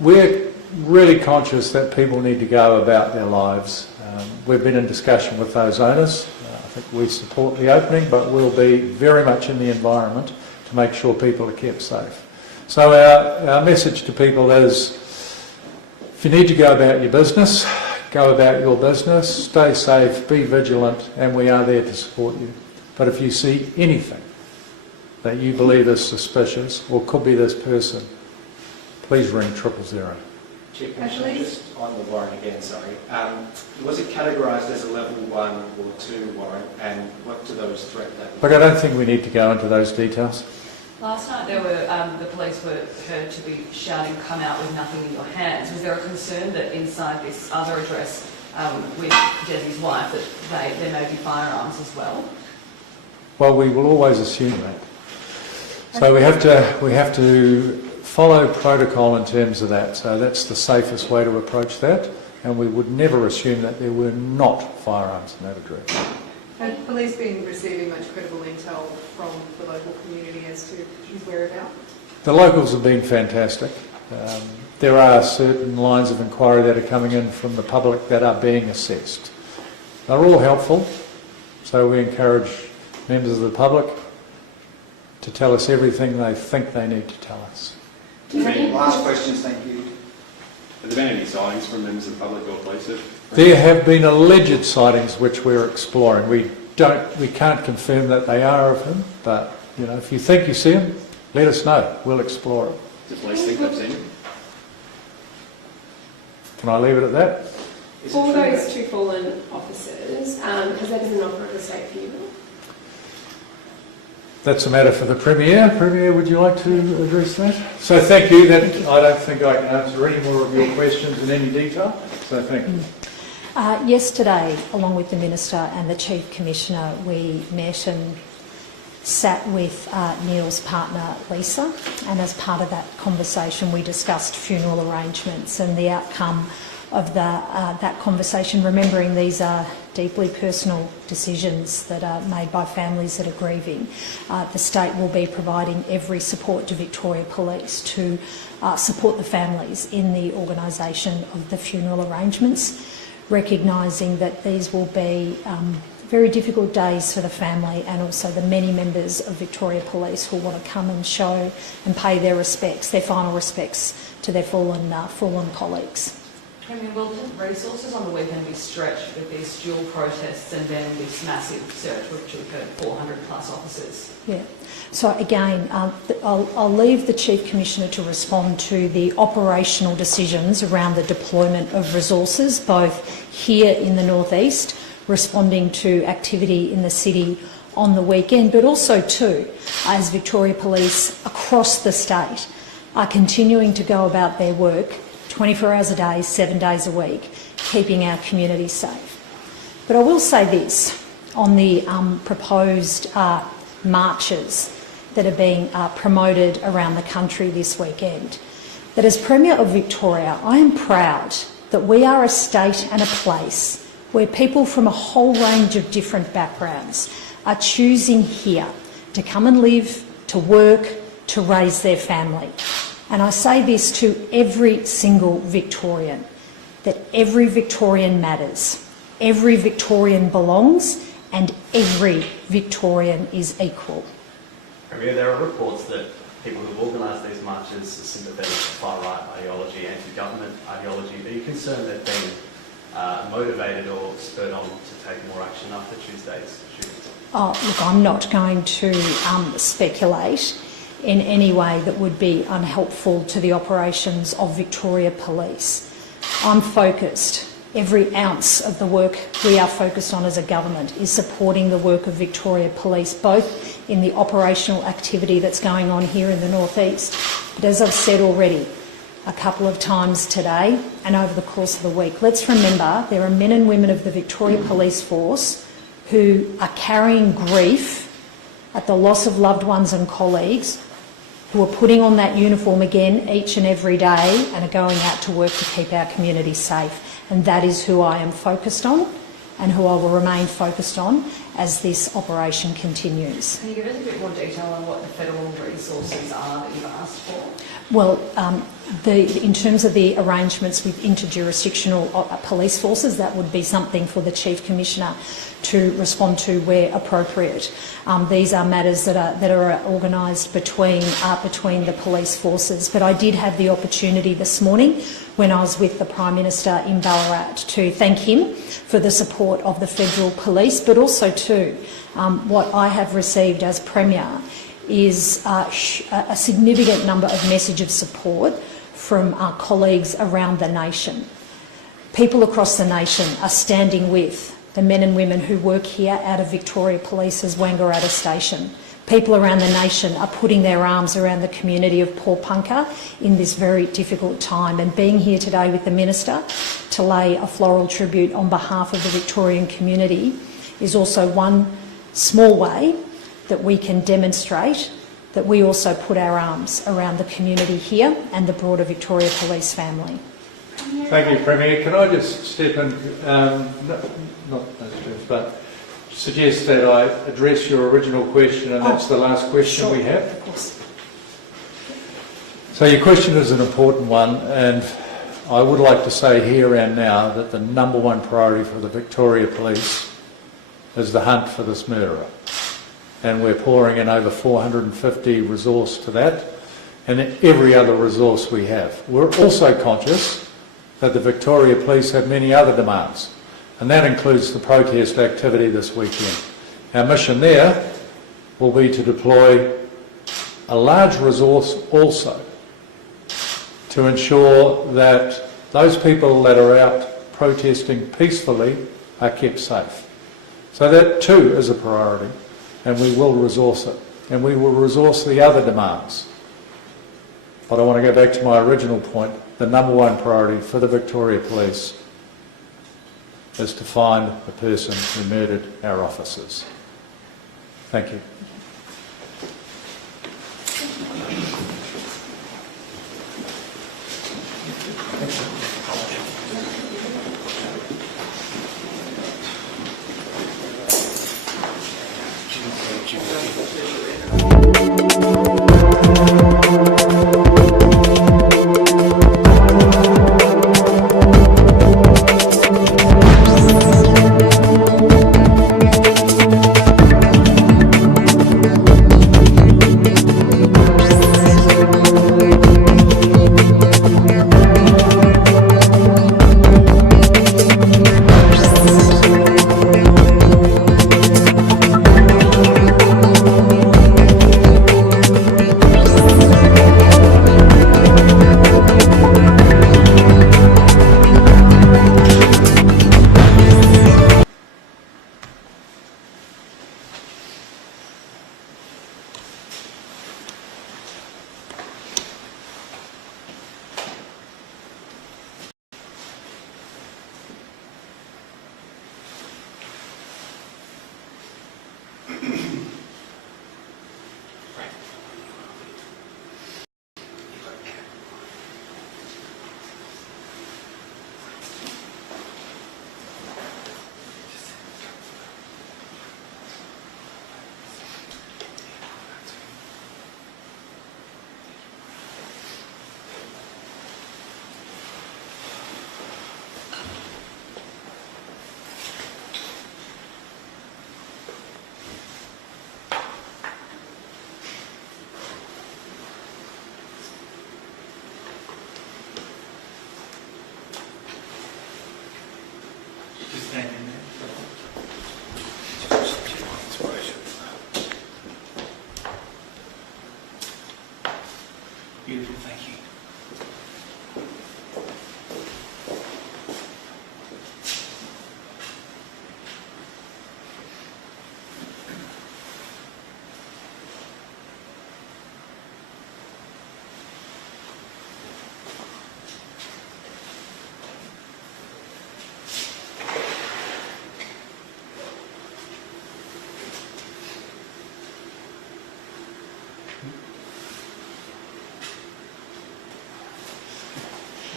we're really conscious that people need to go about their lives. We've been in discussion with those owners. I think we support the opening, but we'll be very much in the environment to make sure people are kept safe. So our message to people is, if you need to go about your business, go about your business, stay safe, be vigilant, and we are there to support you. But if you see anything that you believe is suspicious or could be this person, please ring 000. Chief Commissioner, just on the warrant again, sorry. Was it categorised as a level 1 or 2 warrant, and what do those threat levels? Look, I don't think we need to go into those details. Last night there were the police were heard to be shouting, "Come out with nothing in your hands." Was there a concern that inside this other address with Dezi's wife that there may be firearms as well? Well, we will always assume that. So we have to follow protocol in terms of that. So that's the safest way to approach that, and we would never assume that there were not firearms in that address. Have police been receiving much credible intel from the local community as to his whereabouts? The locals have been fantastic. There are certain lines of inquiry that are coming in from the public that are being assessed. They're all helpful, so we encourage members of the public to tell us everything they think they need to tell us. Last questions, thank you. Have there been any sightings from members of the public or police? There have been alleged sightings which we're exploring. We can't confirm that they are of him, but you know, if you think you see him, let us know. We'll explore it. Does the police think they've seen him? Can I leave it at that? For those two fallen officers, has there been an offer of a state funeral? That's a matter for the Premier. Premier, would you like to address that? So thank you. I don't think I can answer any more of your questions in any detail, so thank you. Yesterday, along with the Minister and the Chief Commissioner, we met and sat with Neil's partner Lisa, and as part of that conversation we discussed funeral arrangements and the outcome of that conversation, remembering these are deeply personal decisions that are made by families that are grieving. The state will be providing every support to Victoria Police to support the families in the organisation of the funeral arrangements, recognising that these will be very difficult days for the family and also the many members of Victoria Police who want to come and show and pay their respects, their final respects to their fallen colleagues. I mean, will the resources on the weekend be stretched with these dual protests and then this massive search which occurred, 400 plus officers? Yeah. So again, I'll leave the Chief Commissioner to respond to the operational decisions around the deployment of resources, both here in the North East, responding to activity in the city on the weekend, but also too, as Victoria Police across the state are continuing to go about their work 24 hours a day, 7 days a week, keeping our community safe. But I will say this on the proposed marches that are being promoted around the country this weekend, that as Premier of Victoria, I am proud that we are a state and a place where people from a whole range of different backgrounds are choosing here to come and live, to work, to raise their family. And I say this to every single Victorian, that every Victorian matters, every Victorian belongs, and every Victorian is equal. Premier, there are reports that people who've organised these marches are sympathetic to far-right ideology, anti-government ideology. Are you concerned they've been motivated or spurred on to take more action after Tuesday's shootings? Oh, look, I'm not going to speculate in any way that would be unhelpful to the operations of Victoria Police. I'm focused. Every ounce of the work we are focused on as a government is supporting the work of Victoria Police, both in the operational activity that's going on here in the North East, but as I've said already a couple of times today and over the course of the week, let's remember there are men and women of the Victoria Police Force who are carrying grief at the loss of loved ones and colleagues, who are putting on that uniform again each and every day and are going out to work to keep our community safe. And that is who I am focused on and who I will remain focused on as this operation continues. Can you give us a bit more detail on what the federal resources are that you've asked for? Well, in terms of the arrangements with interjurisdictional police forces, that would be something for the Chief Commissioner to respond to where appropriate. These are matters that are organised between the police forces. But I did have the opportunity this morning, when I was with the Prime Minister in Ballarat, to thank him for the support of the Federal Police, but also too, what I have received as Premier is a significant number of messages of support from our colleagues around the nation. People across the nation are standing with the men and women who work here out of Victoria Police's Wangaratta Station. People around the nation are putting their arms around the community of Porepunkah in this very difficult time. And being here today with the Minister to lay a floral tribute on behalf of the Victorian community is also one small way that we can demonstrate that we also put our arms around the community here and the broader Victoria Police family. Thank you, Premier. Can I just step in, not those terms, but suggest that I address your original question, and that's the last question we have? Of course. So your question is an important one, and I would like to say here and now that the number one priority for the Victoria Police is the hunt for this murderer. And we're pouring in over 450 resource to that, and every other resource we have. We're also conscious that the Victoria Police have many other demands, and that includes the protest activity this weekend. Our mission there will be to deploy a large resource also to ensure that those people that are out protesting peacefully are kept safe. So that too is a priority, and we will resource it, and we will resource the other demands. But I want to go back to my original point. The number one priority for the Victoria Police is to find the person who murdered our officers. Thank you. Beautiful, thank you.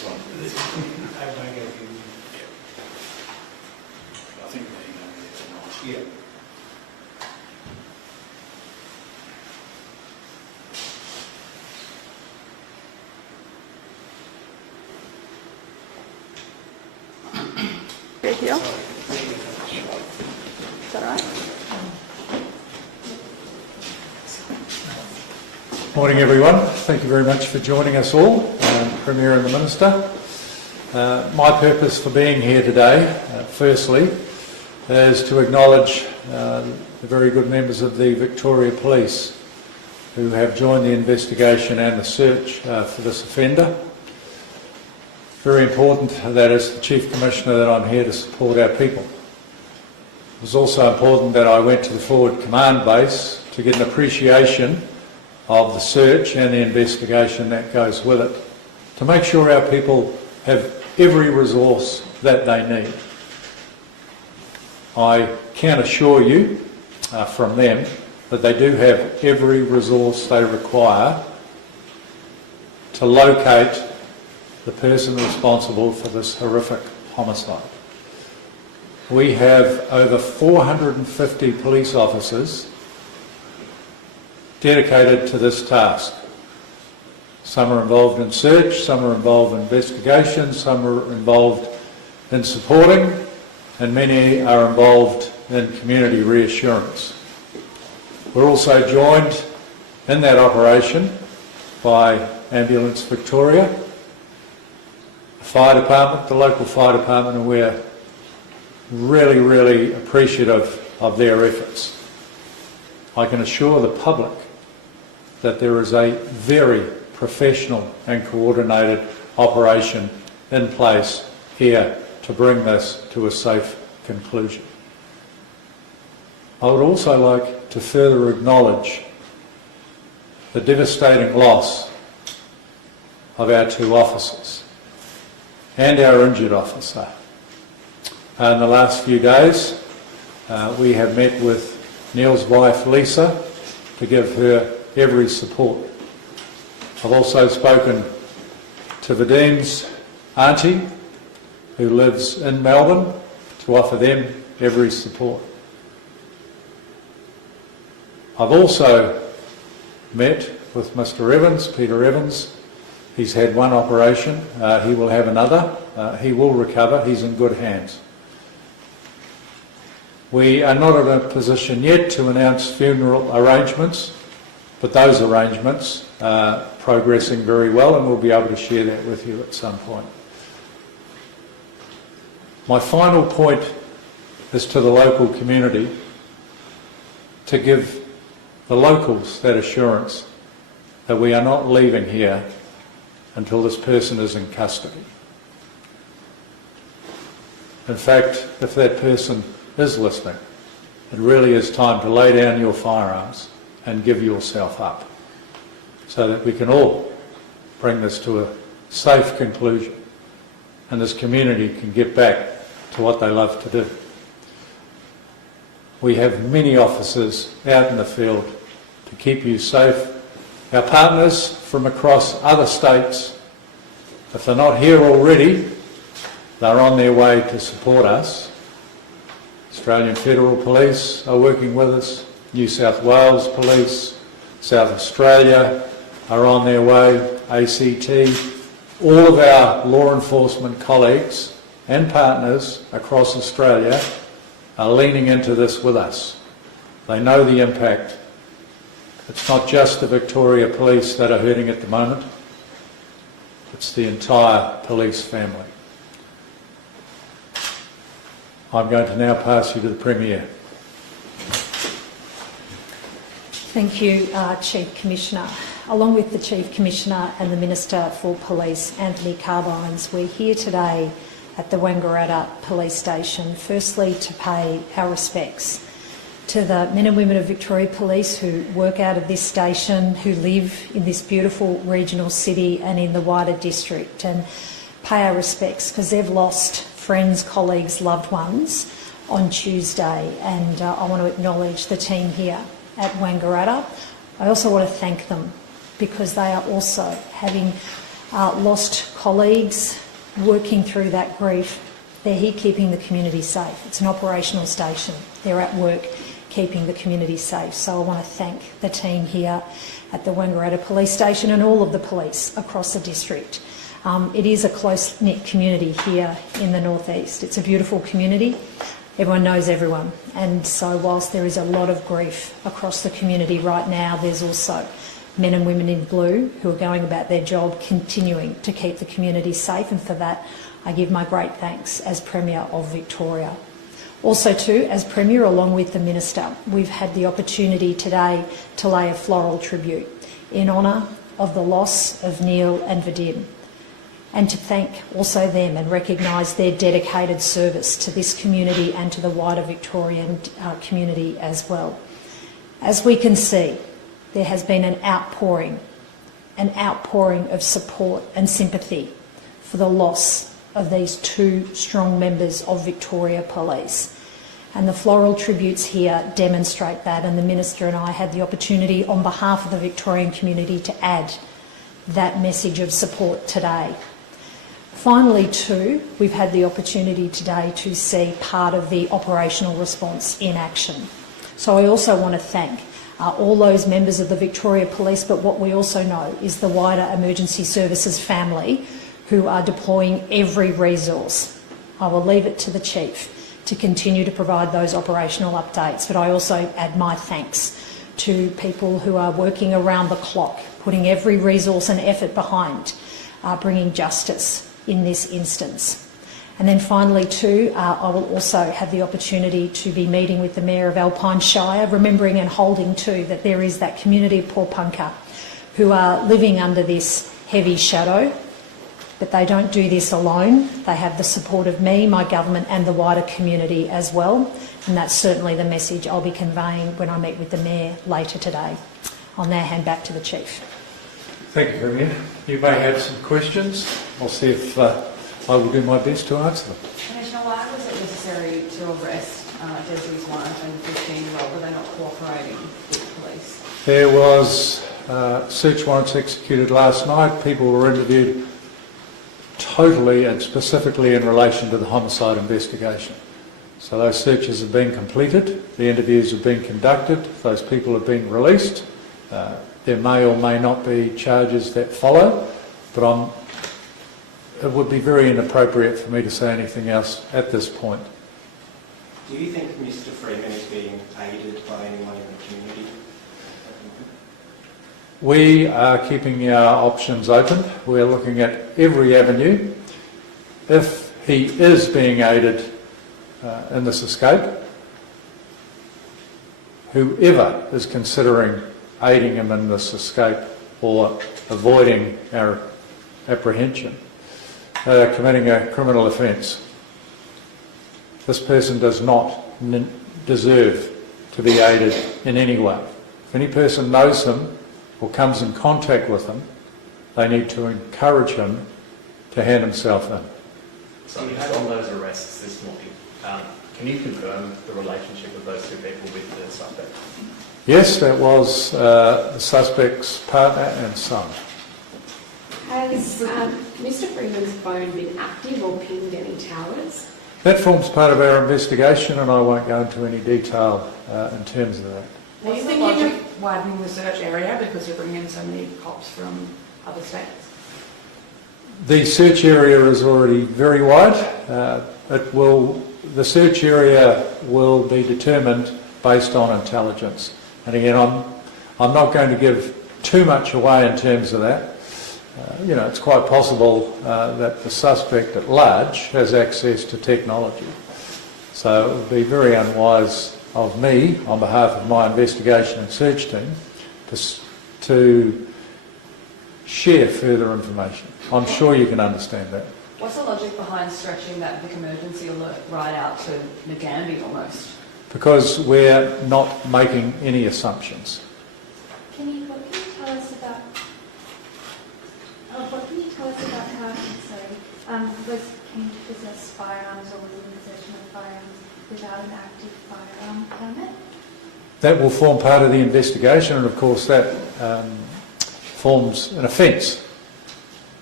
this one. I think they know. Yeah. Here. Is that right? Morning everyone, thank you very much for joining us all, Premier and the Minister. My purpose for being here today, firstly, is to acknowledge the very good members of the Victoria Police who have joined the investigation and the search for this offender. Very important that as the Chief Commissioner that I'm here to support our people. It was also important that I went to the Forward Command Base to get an appreciation of the search and the investigation that goes with it, to make sure our people have every resource that they need. I can assure you from them that they do have every resource they require to locate the person responsible for this horrific homicide. We have over 450 police officers dedicated to this task. Some are involved in search, some are involved in investigation, some are involved in supporting, and many are involved in community reassurance. We're also joined in that operation by Ambulance Victoria, the fire department, the local fire department, and we're really, really appreciative of their efforts. I can assure the public that there is a very professional and coordinated operation in place here to bring this to a safe conclusion. I would also like to further acknowledge the devastating loss of our two officers and our injured officer. In the last few days, we have met with Neil's wife Lisa to give her every support. I've also spoken to Vadim's auntie, who lives in Melbourne, to offer them every support. I've also met with Mr. Evans, Peter Evans. He's had one operation, he will have another, he will recover, he's in good hands. We are not in a position yet to announce funeral arrangements, but those arrangements are progressing very well and we'll be able to share that with you at some point. My final point is to the local community to give the locals that assurance that we are not leaving here until this person is in custody. In fact, if that person is listening, it really is time to lay down your firearms and give yourself up so that we can all bring this to a safe conclusion and this community can get back to what they love to do. We have many officers out in the field to keep you safe. Our partners from across other states, if they're not here already, they're on their way to support us. Australian Federal Police are working with us, New South Wales Police, South Australia are on their way, ACT. All of our law enforcement colleagues and partners across Australia are leaning into this with us. They know the impact. It's not just the Victoria Police that are hurting at the moment, it's the entire police family. I'm going to now pass you to the Premier. Thank you, Chief Commissioner. Along with the Chief Commissioner and the Minister for Police, Anthony Carbines, we're here today at the Wangaratta Police Station, firstly to pay our respects to the men and women of Victoria Police who work out of this station, who live in this beautiful regional city and in the wider district, and pay our respects because they've lost friends, colleagues, loved ones on Tuesday, and I want to acknowledge the team here at Wangaratta. I also want to thank them because they are also having lost colleagues working through that grief, they're here keeping the community safe. It's an operational station. They're at work keeping the community safe. So I want to thank the team here at the Wangaratta Police Station and all of the police across the district. It is a close-knit community here in the northeast. It's a beautiful community. Everyone knows everyone. And so whilst there is a lot of grief across the community right now, there's also men and women in blue who are going about their job, continuing to keep the community safe, and for that I give my great thanks as Premier of Victoria. Also too, as Premier, along with the Minister, we've had the opportunity today to lay a floral tribute in honour of the loss of Neil and Vadim, and to thank also them and recognise their dedicated service to this community and to the wider Victorian community as well. As we can see, there has been an outpouring of support and sympathy for the loss of these two strong members of Victoria Police. And the floral tributes here demonstrate that, and the Minister and I had the opportunity on behalf of the Victorian community to add that message of support today. Finally too, we've had the opportunity today to see part of the operational response in action. So I also want to thank all those members of the Victoria Police, but what we also know is the wider emergency services family who are deploying every resource. I will leave it to the Chief to continue to provide those operational updates, but I also add my thanks to people who are working around the clock, putting every resource and effort behind bringing justice in this instance. And then finally too, I will also have the opportunity to be meeting with the Mayor of Alpine Shire, remembering and holding too that there is that community of Porepunkah who are living under this heavy shadow, but they don't do this alone. They have the support of me, my government and the wider community as well, and that's certainly the message I'll be conveying when I meet with the Mayor later today. I'll now hand back to the Chief. Thank you, Premier. You may have some questions. I'll see if I will do my best to answer them. Commissioner, why was it necessary to arrest Dezi's wife and 15-year-old? Were they not cooperating with police? There was search warrants executed last night. People were interviewed totally and specifically in relation to the homicide investigation. So those searches have been completed, the interviews have been conducted, those people have been released. There may or may not be charges that follow, but it would be very inappropriate for me to say anything else at this point. Do you think Mr. Freeman is being aided by anyone in the community? We are keeping our options open. We're looking at every avenue. If he is being aided in this escape, whoever is considering aiding him in this escape or avoiding our apprehension, committing a criminal offence. This person does not deserve to be aided in any way. If any person knows him or comes in contact with him, they need to encourage him to hand himself in. So on those arrests this morning, can you confirm the relationship of those two people with the suspect? Yes, that was the suspect's partner and son. Has Mr. Freeman's phone been active or pinged any towers? That forms part of our investigation, and I won't go into any detail in terms of that. Are you thinking of widening the search area because you're bringing in so many cops from other states? The search area is already very wide. The search area will be determined based on intelligence. And again, I'm not going to give too much away in terms of that. It's quite possible that the suspect at large has access to technology. So it would be very unwise of me, on behalf of my investigation and search team, to share further information. I'm sure you can understand that. What's the logic behind stretching that Vic emergency alert right out to Nagambie almost? Because we're not making any assumptions. What can you tell us about how was keen to possess firearms or was in possession of firearms without an active firearm permit? That will form part of the investigation, and of course that forms an offence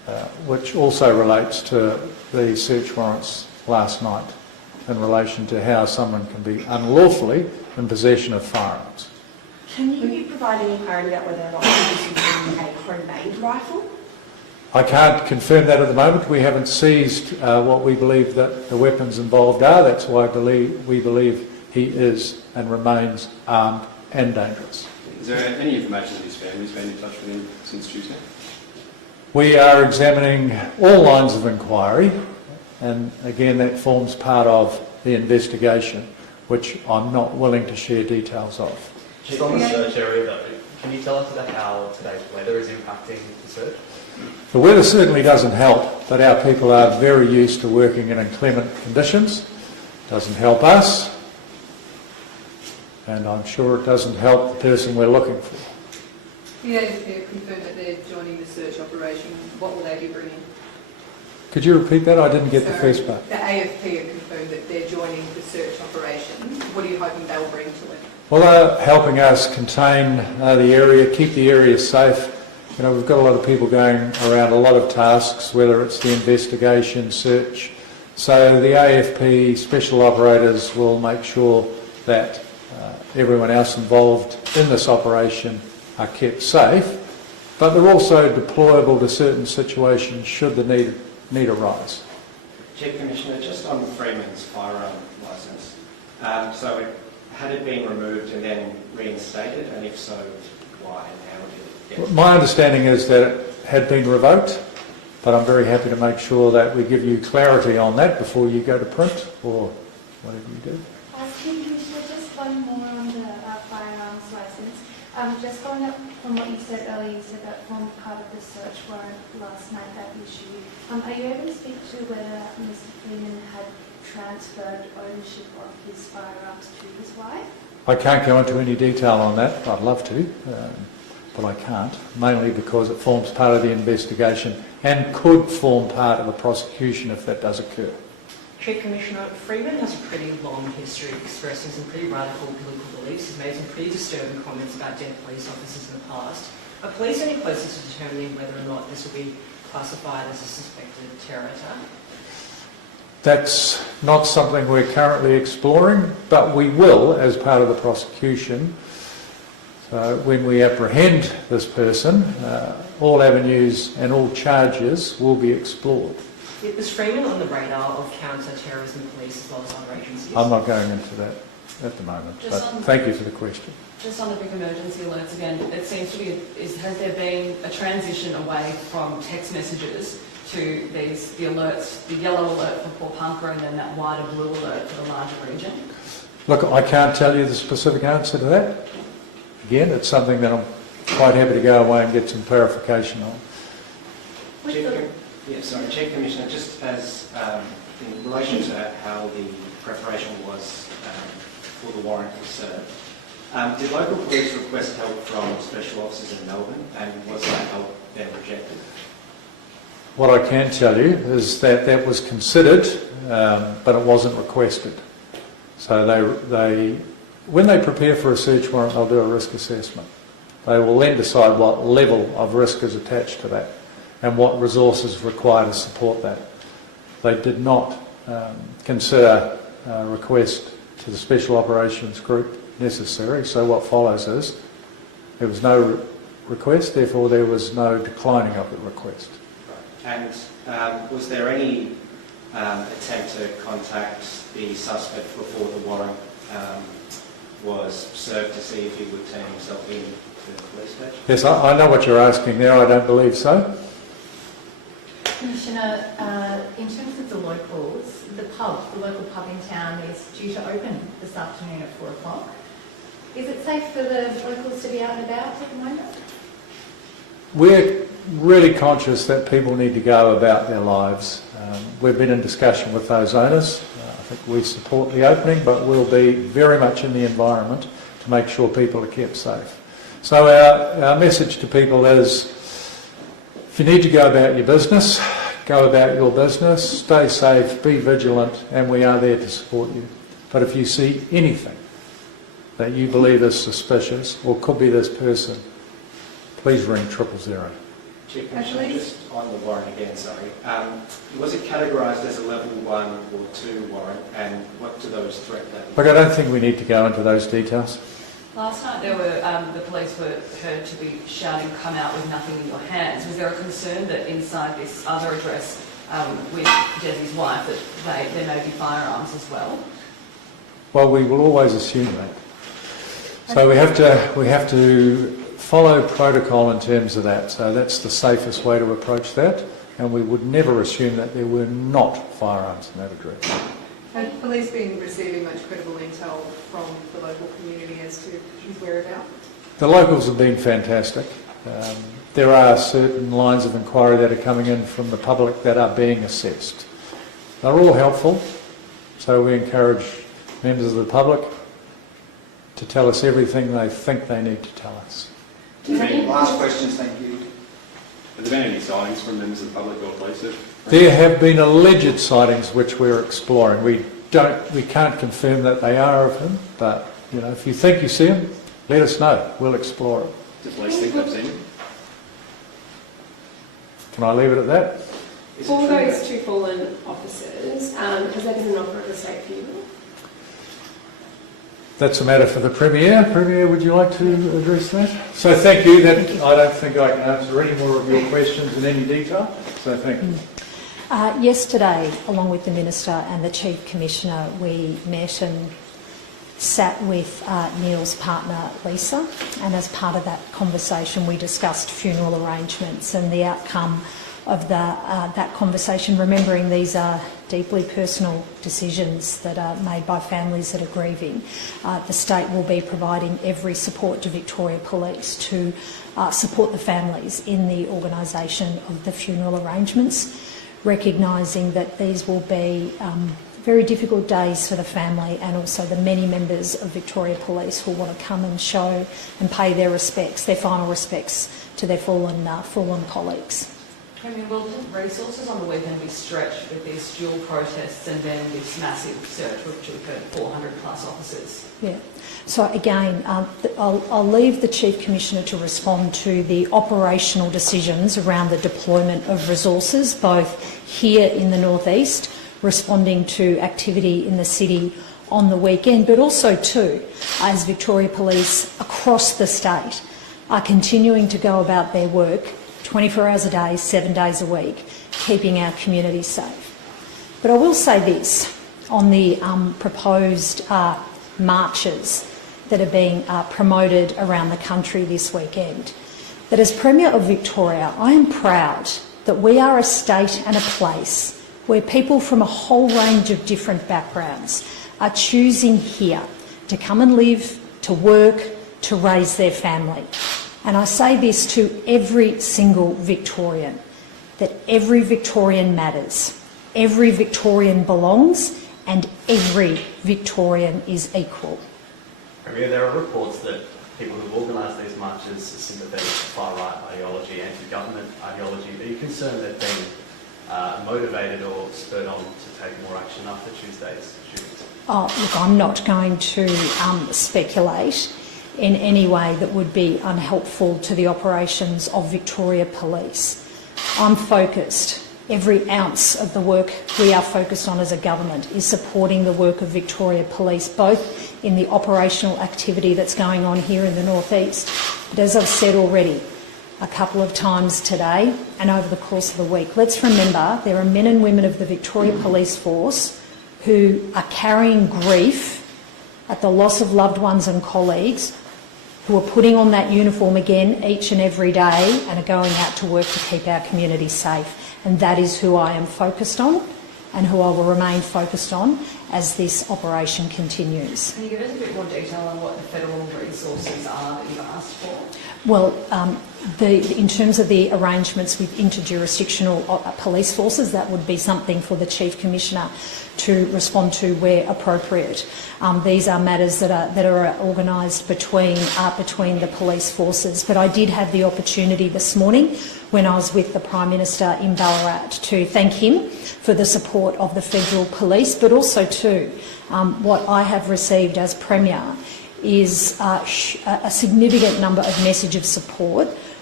which also relates to the search warrants last night in relation to how someone can be unlawfully in possession of firearms. Can you provide any clarity about whether or not this is a homemade rifle? I can't confirm that at the moment. We haven't seized what we believe that the weapons involved are. That's why we believe he is and remains armed and dangerous. Is there any information that his family's been in touch with him since Tuesday? We are examining all lines of inquiry, and again that forms part of the investigation, which I'm not willing to share details of. Just on the search area though, can you tell us about how today's weather is impacting the search? The weather certainly doesn't help, but our people are very used to working in inclement conditions. Doesn't help us, and I'm sure it doesn't help the person we're looking for. The AFP have confirmed that they're joining the search operation. What will they be bringing? Could you repeat that? I didn't get the first part. The AFP have confirmed that they're joining the search operation. What are you hoping they'll bring to it? Well, they're helping us contain the area, keep the area safe. You know, we've got a lot of people going around a lot of tasks, whether it's the investigation, search. So the AFP special operators will make sure that everyone else involved in this operation are kept safe, but they're also deployable to certain situations should the need arise. Chief Commissioner, just on Freeman's firearm licence, so had it been removed and then reinstated, and if so, why and how did it get? My understanding is that it had been revoked, but I'm very happy to make sure that we give you clarity on that before you go to print or whatever you do. Chief Commissioner, just one more on the firearms licence. Just going up from what you said earlier, you said that formed part of the search warrant last night that issue. Are you able to speak to whether Mr. Freeman had transferred ownership of his firearms to his wife? I can't go into any detail on that. I'd love to, but I can't, mainly because it forms part of the investigation and could form part of a prosecution if that does occur. Chief Commissioner, Freeman has a pretty long history of expressing some pretty radical political beliefs. He's made some pretty disturbing comments about dead police officers in the past. Are police any closer to determining whether or not this will be classified as a suspected terror attack? That's not something we're currently exploring, but we will as part of the prosecution. So when we apprehend this person, all avenues and all charges will be explored. Is Freeman on the radar of counter-terrorism police as well as other agencies? I'm not going into that at the moment, but thank you for the question. Just on the big emergency alerts again, it seems to be, has there been a transition away from text messages to the alerts, the yellow alert for Porepunkah and then that white and blue alert for the larger region? Look, I can't tell you the specific answer to that. Again, it's something that I'm quite happy to go away and get some clarification on. Chief Commissioner, just as in relation to how the preparation was for the warrant was served, did local police request help from special officers in Melbourne, and was that help then rejected? What I can tell you is that that was considered, but it wasn't requested. So when they prepare for a search warrant, they'll do a risk assessment. They will then decide what level of risk is attached to that and what resources are required to support that. They did not consider a request to the Special Operations Group necessary, so what follows is there was no request, therefore there was no declining of the request. And was there any attempt to contact the suspect before the warrant was served to see if he would turn himself in to the police station? Yes, I know what you're asking there. I don't believe so. Commissioner, in terms of the locals, the local pub in town is due to open this afternoon at 4 o'clock. Is it safe for the locals to be out and about at the moment? We're really conscious that people need to go about their lives. We've been in discussion with those owners. I think we support the opening, but we'll be very much in the environment to make sure people are kept safe. So our message to people is, if you need to go about your business, go about your business, stay safe, be vigilant, and we are there to support you. But if you see anything that you believe is suspicious or could be this person, please ring 000. Chief Commissioner, just on the warrant again, sorry. Was it categorised as a level 1 or 2 warrant, and what do those threat levels? Look, I don't think we need to go into those details. Last night the police were heard to be shouting, "Come out with nothing in your hands." Was there a concern that inside this other address with Dezi's wife that there may be firearms as well? Well, we will always assume that. So we have to follow protocol in terms of that. So that's the safest way to approach that. And we would never assume that there were not firearms in that address. Have police been receiving much credible intel from the local community as to his whereabouts? The locals have been fantastic. There are certain lines of inquiry that are coming in from the public that are being assessed. They're all helpful, so we encourage members of the public to tell us everything they think they need to tell us. Last questions, thank you. Have there been any sightings from members of the public or police? There have been alleged sightings which we're exploring. We can't confirm that they are of him, but if you think you see him, let us know. We'll explore it. Do police think they've seen him? Can I leave it at that? For those two fallen officers, has there been an offer of the state funeral? That's a matter for the Premier. Premier, would you like to address that? So thank you. I don't think I can answer any more of your questions in any detail, so thank you. Yesterday, along with the Minister and the Chief Commissioner, we met and sat with Neil's partner Lisa, and as part of that conversation we discussed funeral arrangements and the outcome of that conversation, remembering these are deeply personal decisions that are made by families that are grieving. The state will be providing every support to Victoria Police to support the families in the organisation of the funeral arrangements, recognising that these will be very difficult days for the family and also the many members of Victoria Police who want to come and show and pay their respects, their final respects to their fallen colleagues. I mean, will the resources on the weekend be stretched with these dual protests and then this massive search which occurred 400 plus officers? Yeah. So again, I'll leave the Chief Commissioner to respond to the operational decisions around the deployment of resources, both here in the northeast, responding to activity in the city on the weekend, but also too, as Victoria Police across the state are continuing to go about their work 24 hours a day, 7 days a week, keeping our community safe. But I will say this on the proposed marches that are being promoted around the country this weekend, that as Premier of Victoria, I am proud that we are a state and a place where people from a whole range of different backgrounds are choosing here to come and live, to work, to raise their family. And I say this to every single Victorian, that every Victorian matters, every Victorian belongs, and every Victorian is equal. Premier, there are reports that people who've organised these marches are sympathetic to far-right ideology, anti-government ideology. Are you concerned they've been motivated or spurred on to take more action after Tuesday's shootings? Oh, look, I'm not going to speculate in any way that would be unhelpful to the operations of Victoria Police. I'm focused. Every ounce of the work we are focused on as a government is supporting the work of Victoria Police, both in the operational activity that's going on here in the northeast, but as I've said already a couple of times today and over the course of the week, let's remember there are men and women of the Victoria Police Force who are carrying grief at the loss of loved ones and colleagues, who are putting on that uniform again each and every day and are going out to work to keep our community safe. And that is who I am focused on and who I will remain focused on as this operation continues. Can you give us a bit more detail on what the federal resources are that you've asked for? Well, in terms of the arrangements with interjurisdictional police forces, that would be something for the Chief Commissioner to respond to where appropriate. These are matters that are organised between the police forces. But I did have the opportunity this morning when I was with the Prime Minister in Ballarat to thank him for the support of the federal police, but also too what I have received as Premier is a significant number of messages of support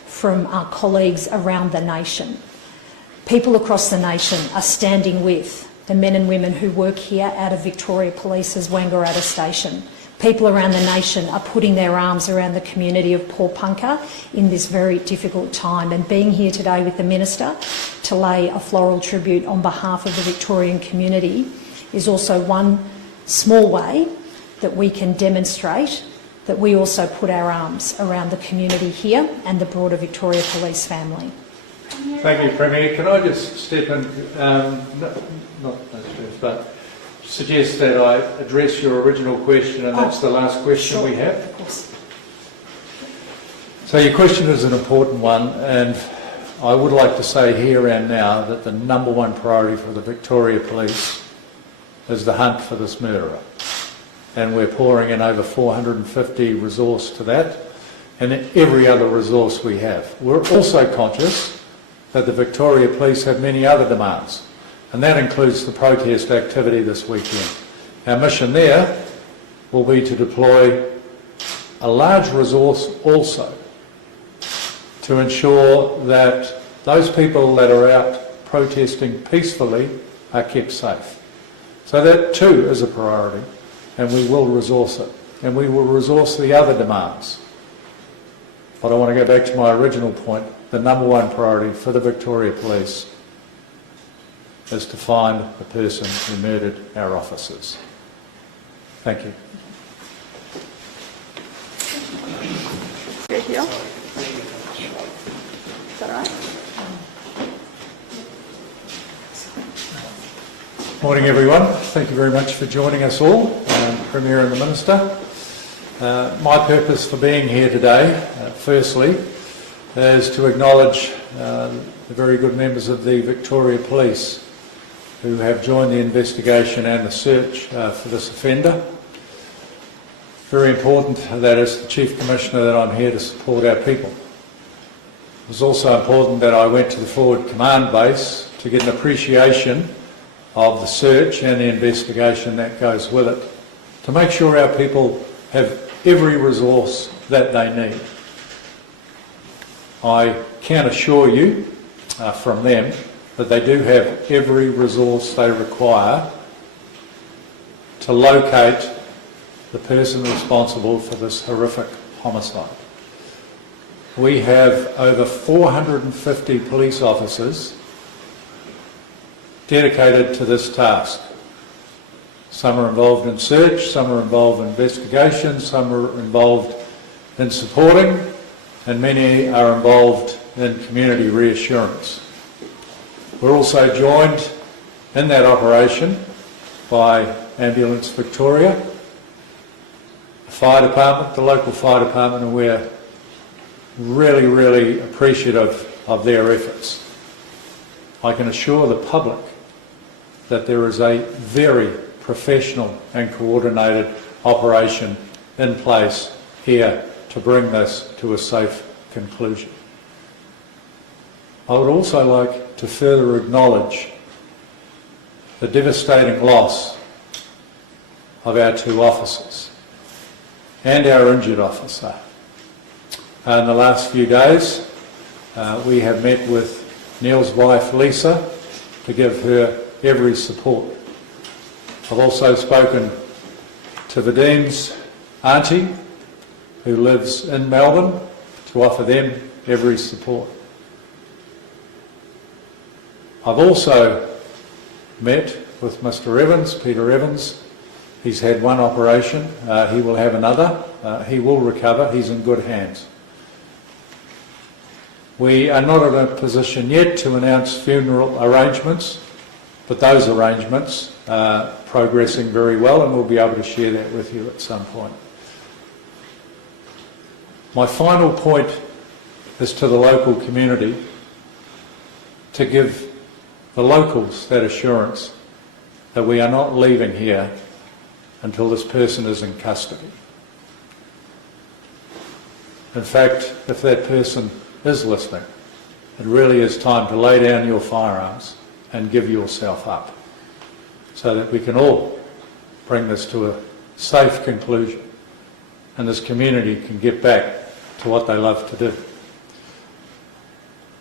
from our colleagues around the nation. People across the nation are standing with the men and women who work here out of Victoria Police's Wangaratta Station. People around the nation are putting their arms around the community of Porepunkah in this very difficult time, and being here today with the Minister to lay a floral tribute on behalf of the Victorian community is also one small way that we can demonstrate that we also put our arms around the community here and the broader Victoria Police family. Thank you, Premier. Can I just step in, but suggest that I address your original question, and that's the last question we have? Of course. So your question is an important one, and I would like to say here and now that the number one priority for the Victoria Police is the hunt for this murderer. And we're pouring in over 450 resource to that, and every other resource we have. We're also conscious that the Victoria Police have many other demands, and that includes the protest activity this weekend. Our mission there will be to deploy a large resource also to ensure that those people that are out protesting peacefully are kept safe. So that too is a priority, and we will resource it, and we will resource the other demands. But I want to go back to my original point. The number one priority for the Victoria Police is to find the person who murdered our officers. Thank you. Good here. Is that right? Morning everyone. Thank you very much for joining us all, Premier and the Minister. My purpose for being here today, firstly, is to acknowledge the very good members of the Victoria Police who have joined the investigation and the search for this offender. Very important that as the Chief Commissioner that I'm here to support our people. It was also important that I went to the Forward Command Base to get an appreciation of the search and the investigation that goes with it, to make sure our people have every resource that they need. I can assure you from them that they do have every resource they require to locate the person responsible for this horrific homicide. We have over 450 police officers dedicated to this task. Some are involved in search, some are involved in investigation, some are involved in supporting, and many are involved in community reassurance. We're also joined in that operation by Ambulance Victoria, the fire department, the local fire department, and we're really, really appreciative of their efforts. I can assure the public that there is a very professional and coordinated operation in place here to bring this to a safe conclusion. I would also like to further acknowledge the devastating loss of our two officers and our injured officer. In the last few days, we have met with Neil's wife Lisa to give her every support. I've also spoken to Vadim's auntie, who lives in Melbourne, to offer them every support. I've also met with Mr. Evans, Peter Evans. He's had one operation, he will have another, he will recover, he's in good hands. We are not in a position yet to announce funeral arrangements, but those arrangements are progressing very well, and we'll be able to share that with you at some point. My final point is to the local community, to give the locals that assurance that we are not leaving here until this person is in custody. In fact, if that person is listening, it really is time to lay down your firearms and give yourself up, so that we can all bring this to a safe conclusion and this community can get back to what they love to do.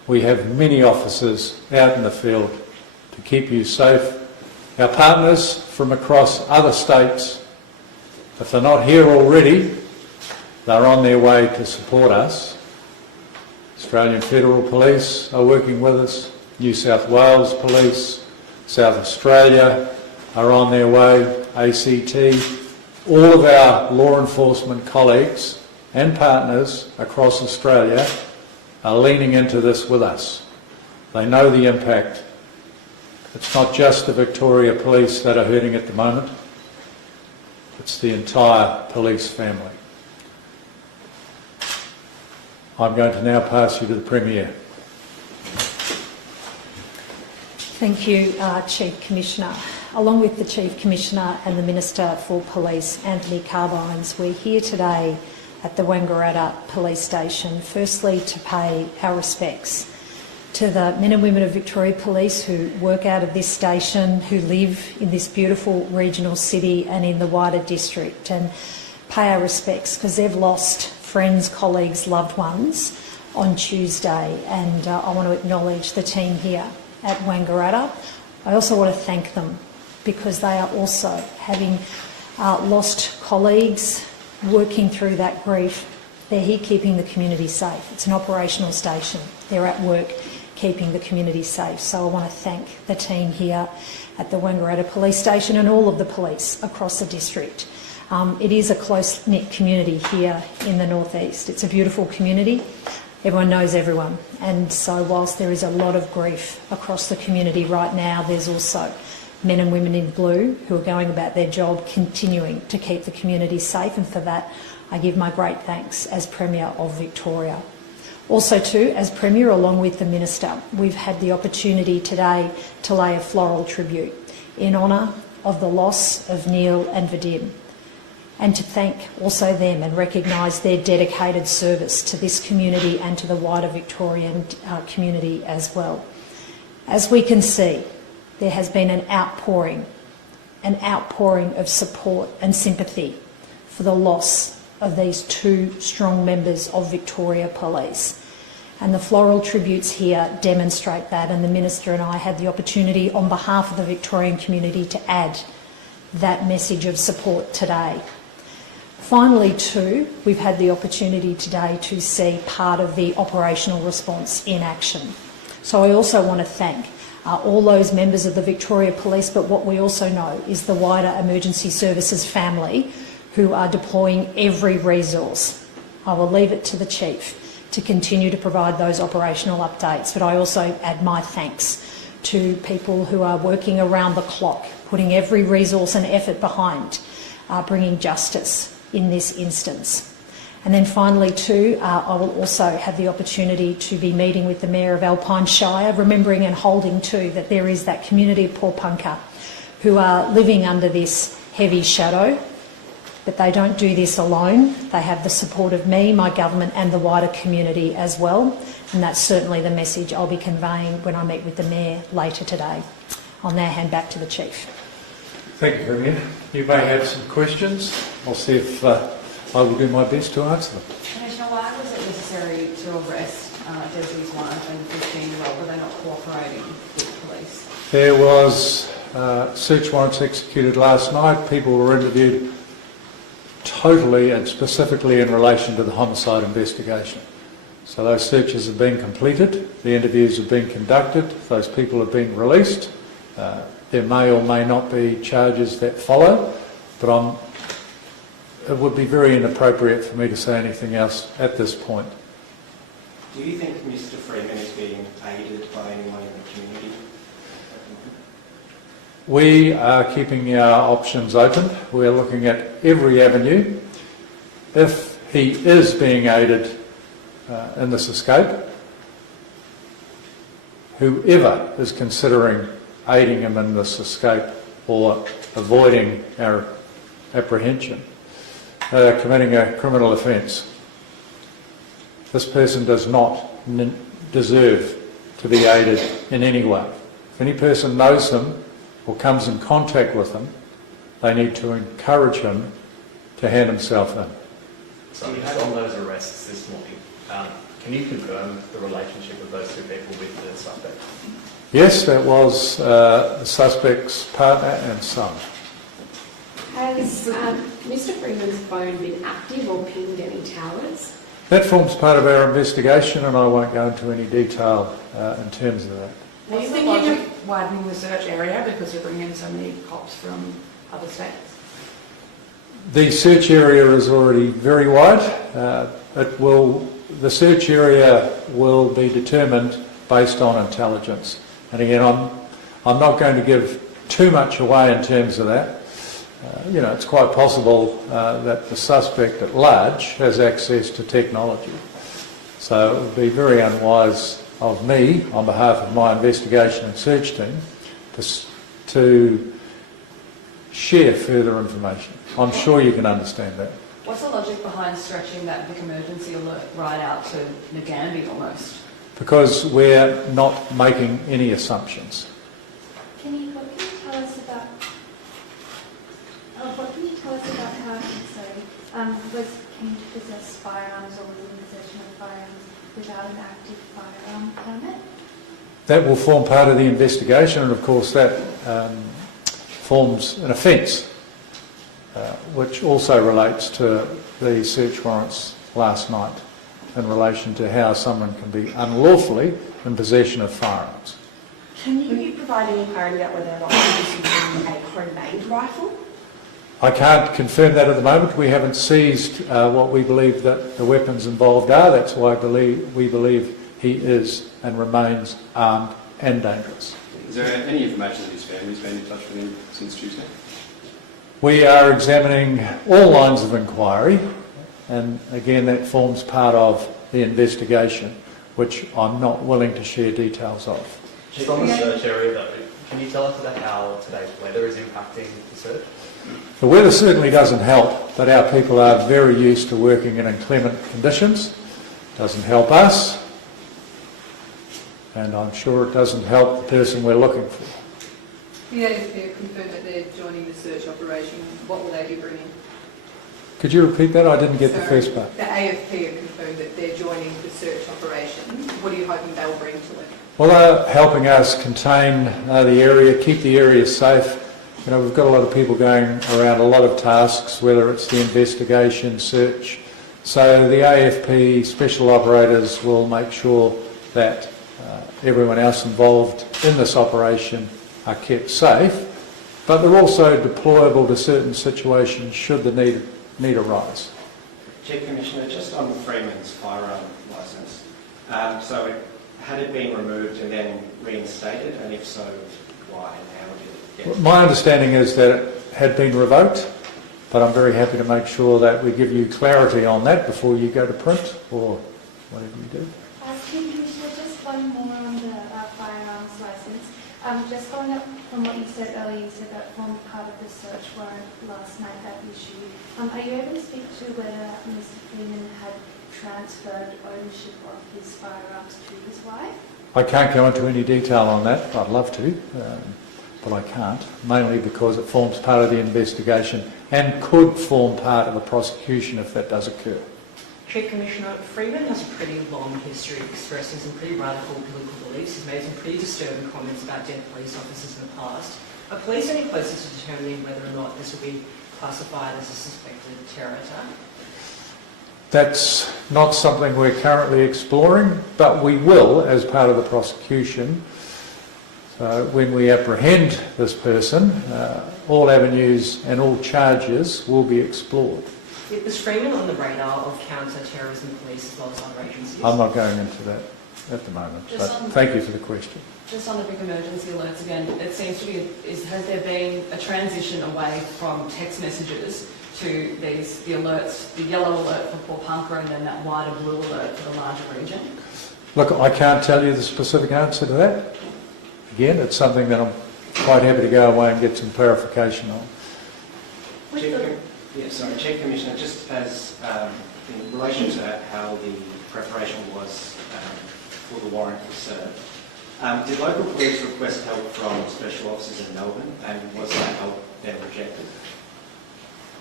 We have many officers out in the field to keep you safe. Our partners from across other states, if they're not here already, they're on their way to support us. Australian Federal Police are working with us, New South Wales Police, South Australia are on their way, ACT. All of our law enforcement colleagues and partners across Australia are leaning into this with us. They know the impact. It's not just the Victoria Police that are hurting at the moment, it's the entire police family. I'm going to now pass you to the Premier. Thank you, Chief Commissioner. Along with the Chief Commissioner and the Minister for Police, Anthony Carbines, we're here today at the Wangaratta Police Station, firstly to pay our respects to the men and women of Victoria Police who work out of this station, who live in this beautiful regional city and in the wider district, and pay our respects because they've lost friends, colleagues, loved ones on Tuesday, and I want to acknowledge the team here at Wangaratta. I also want to thank them because they are also, having lost colleagues, working through that grief. They're here keeping the community safe. It's an operational station. They're at work keeping the community safe. So I want to thank the team here at the Wangaratta Police Station and all of the police across the district. It is a close-knit community here in the northeast. It's a beautiful community. Everyone knows everyone. And so whilst there is a lot of grief across the community right now, there's also men and women in blue who are going about their job, continuing to keep the community safe, and for that I give my great thanks as Premier of Victoria. Also too, as Premier, along with the Minister, we've had the opportunity today to lay a floral tribute in honour of the loss of Neil and Vadim, and to thank also them and recognise their dedicated service to this community and to the wider Victorian community as well. As we can see, there has been an outpouring of support and sympathy for the loss of these two strong members of Victoria Police. And the floral tributes here demonstrate that, and the Minister and I had the opportunity on behalf of the Victorian community to add that message of support today. Finally too, we've had the opportunity today to see part of the operational response in action. So I also want to thank all those members of the Victoria Police, but what we also know is the wider emergency services family who are deploying every resource. I will leave it to the Chief to continue to provide those operational updates, but I also add my thanks to people who are working around the clock, putting every resource and effort behind bringing justice in this instance. And then finally too, I will also have the opportunity to be meeting with the Mayor of Alpine Shire, remembering and holding too that there is that community of Porepunkah who are living under this heavy shadow, but they don't do this alone. They have the support of me, my government and the wider community as well, and that's certainly the message I'll be conveying when I meet with the Mayor later today. I'll now hand back to the Chief. Thank you, Premier. You may have some questions. I'll see if I will do my best to answer them. Commissioner, why was it necessary to arrest Dezi's wife and 15-year-old? Were they not cooperating with police? There was search warrants executed last night. People were interviewed totally and specifically in relation to the homicide investigation. So those searches have been completed, the interviews have been conducted, those people have been released. There may or may not be charges that follow, but it would be very inappropriate for me to say anything else at this point. Do you think Mr. Freeman is being aided by anyone in the community? We are keeping our options open. We're looking at every avenue. If he is being aided in this escape, whoever is considering aiding him in this escape or avoiding our apprehension, committing a criminal offence. This person does not deserve to be aided in any way. If any person knows him or comes in contact with him, they need to encourage him to hand himself in. So just on those arrests this morning, can you confirm the relationship of those two people with the suspect? Yes, that was the suspect's partner and son. Has Mr Freeman's phone been active or pinged any towers? That forms part of our investigation, and I won't go into any detail in terms of that. Are you thinking of widening the search area because you're bringing in so many cops from other states? The search area is already very wide. The search area will be determined based on intelligence. And again, I'm not going to give too much away in terms of that. It's quite possible that the suspect at large has access to technology. So it would be very unwise of me, on behalf of my investigation and search team, to share further information. I'm sure you can understand that. What's the logic behind stretching that big emergency alert right out to Nagambie almost? Because we're not making any assumptions. What can you tell us about how can you possess firearms or was in possession of firearms without an active firearm permit? That will form part of the investigation, and of course that forms an offence, which also relates to the search warrants last night in relation to how someone can be unlawfully in possession of firearms. Can you provide any clarity about whether or not this is a homemade rifle? I can't confirm that at the moment. We haven't seized what we believe that the weapons involved are. That's why we believe he is and remains armed and dangerous. Is there any information that his family's been in touch with him since Tuesday? We are examining all lines of inquiry, and again that forms part of the investigation, which I'm not willing to share details of. Just on the search area though, can you tell us about how today's weather is impacting the search? The weather certainly doesn't help, but our people are very used to working in inclement conditions. Doesn't help us, and I'm sure it doesn't help the person we're looking for. The AFP have confirmed that they're joining the search operation. What will they be bringing? Could you repeat that? I didn't get the first part. The AFP have confirmed that they're joining the search operation. What are you hoping they'll bring to it? Well, they're helping us contain the area, keep the area safe. We've got a lot of people going around a lot of tasks, whether it's the investigation, search. So the AFP special operators will make sure that everyone else involved in this operation are kept safe, but they're also deployable to certain situations should the need arise. Chief Commissioner, just on Freeman's firearm licence, so had it been removed and then reinstated, and if so, why and how did it get? My understanding is that it had been revoked, but I'm very happy to make sure that we give you clarity on that before you go to print or whatever you do. Chief Commissioner, just one more on the firearms licence. Just following up from what you said earlier, you said that formed part of the search warrant last night that issued. Are you able to speak to whether Mr. Freeman had transferred ownership of his firearms to his wife? I can't go into any detail on that. I'd love to, but I can't, mainly because it forms part of the investigation and could form part of a prosecution if that does occur. Chief Commissioner, Freeman has a pretty long history of expressing some pretty radical political beliefs. He's made some pretty disturbing comments about dead police officers in the past. Are police any closer to determining whether or not this will be classified as a suspected terror attack? That's not something we're currently exploring, but we will as part of the prosecution. So when we apprehend this person, all avenues and all charges will be explored. Is Freeman on the radar of counter-terrorism police as well as other agencies? I'm not going into that at the moment, but thank you for the question. Just on the big emergency alerts again, it seems to be, has there been a transition away from text messages to the alerts, the yellow alert for Porepunkah and then that wider blue alert for the larger region? Look, I can't tell you the specific answer to that. Again, it's something that I'm quite happy to go away and get some clarification on. Chief Commissioner, just as in relation to how the preparation was for the warrant was served, did local police request help from special officers in Melbourne, and was that help then rejected?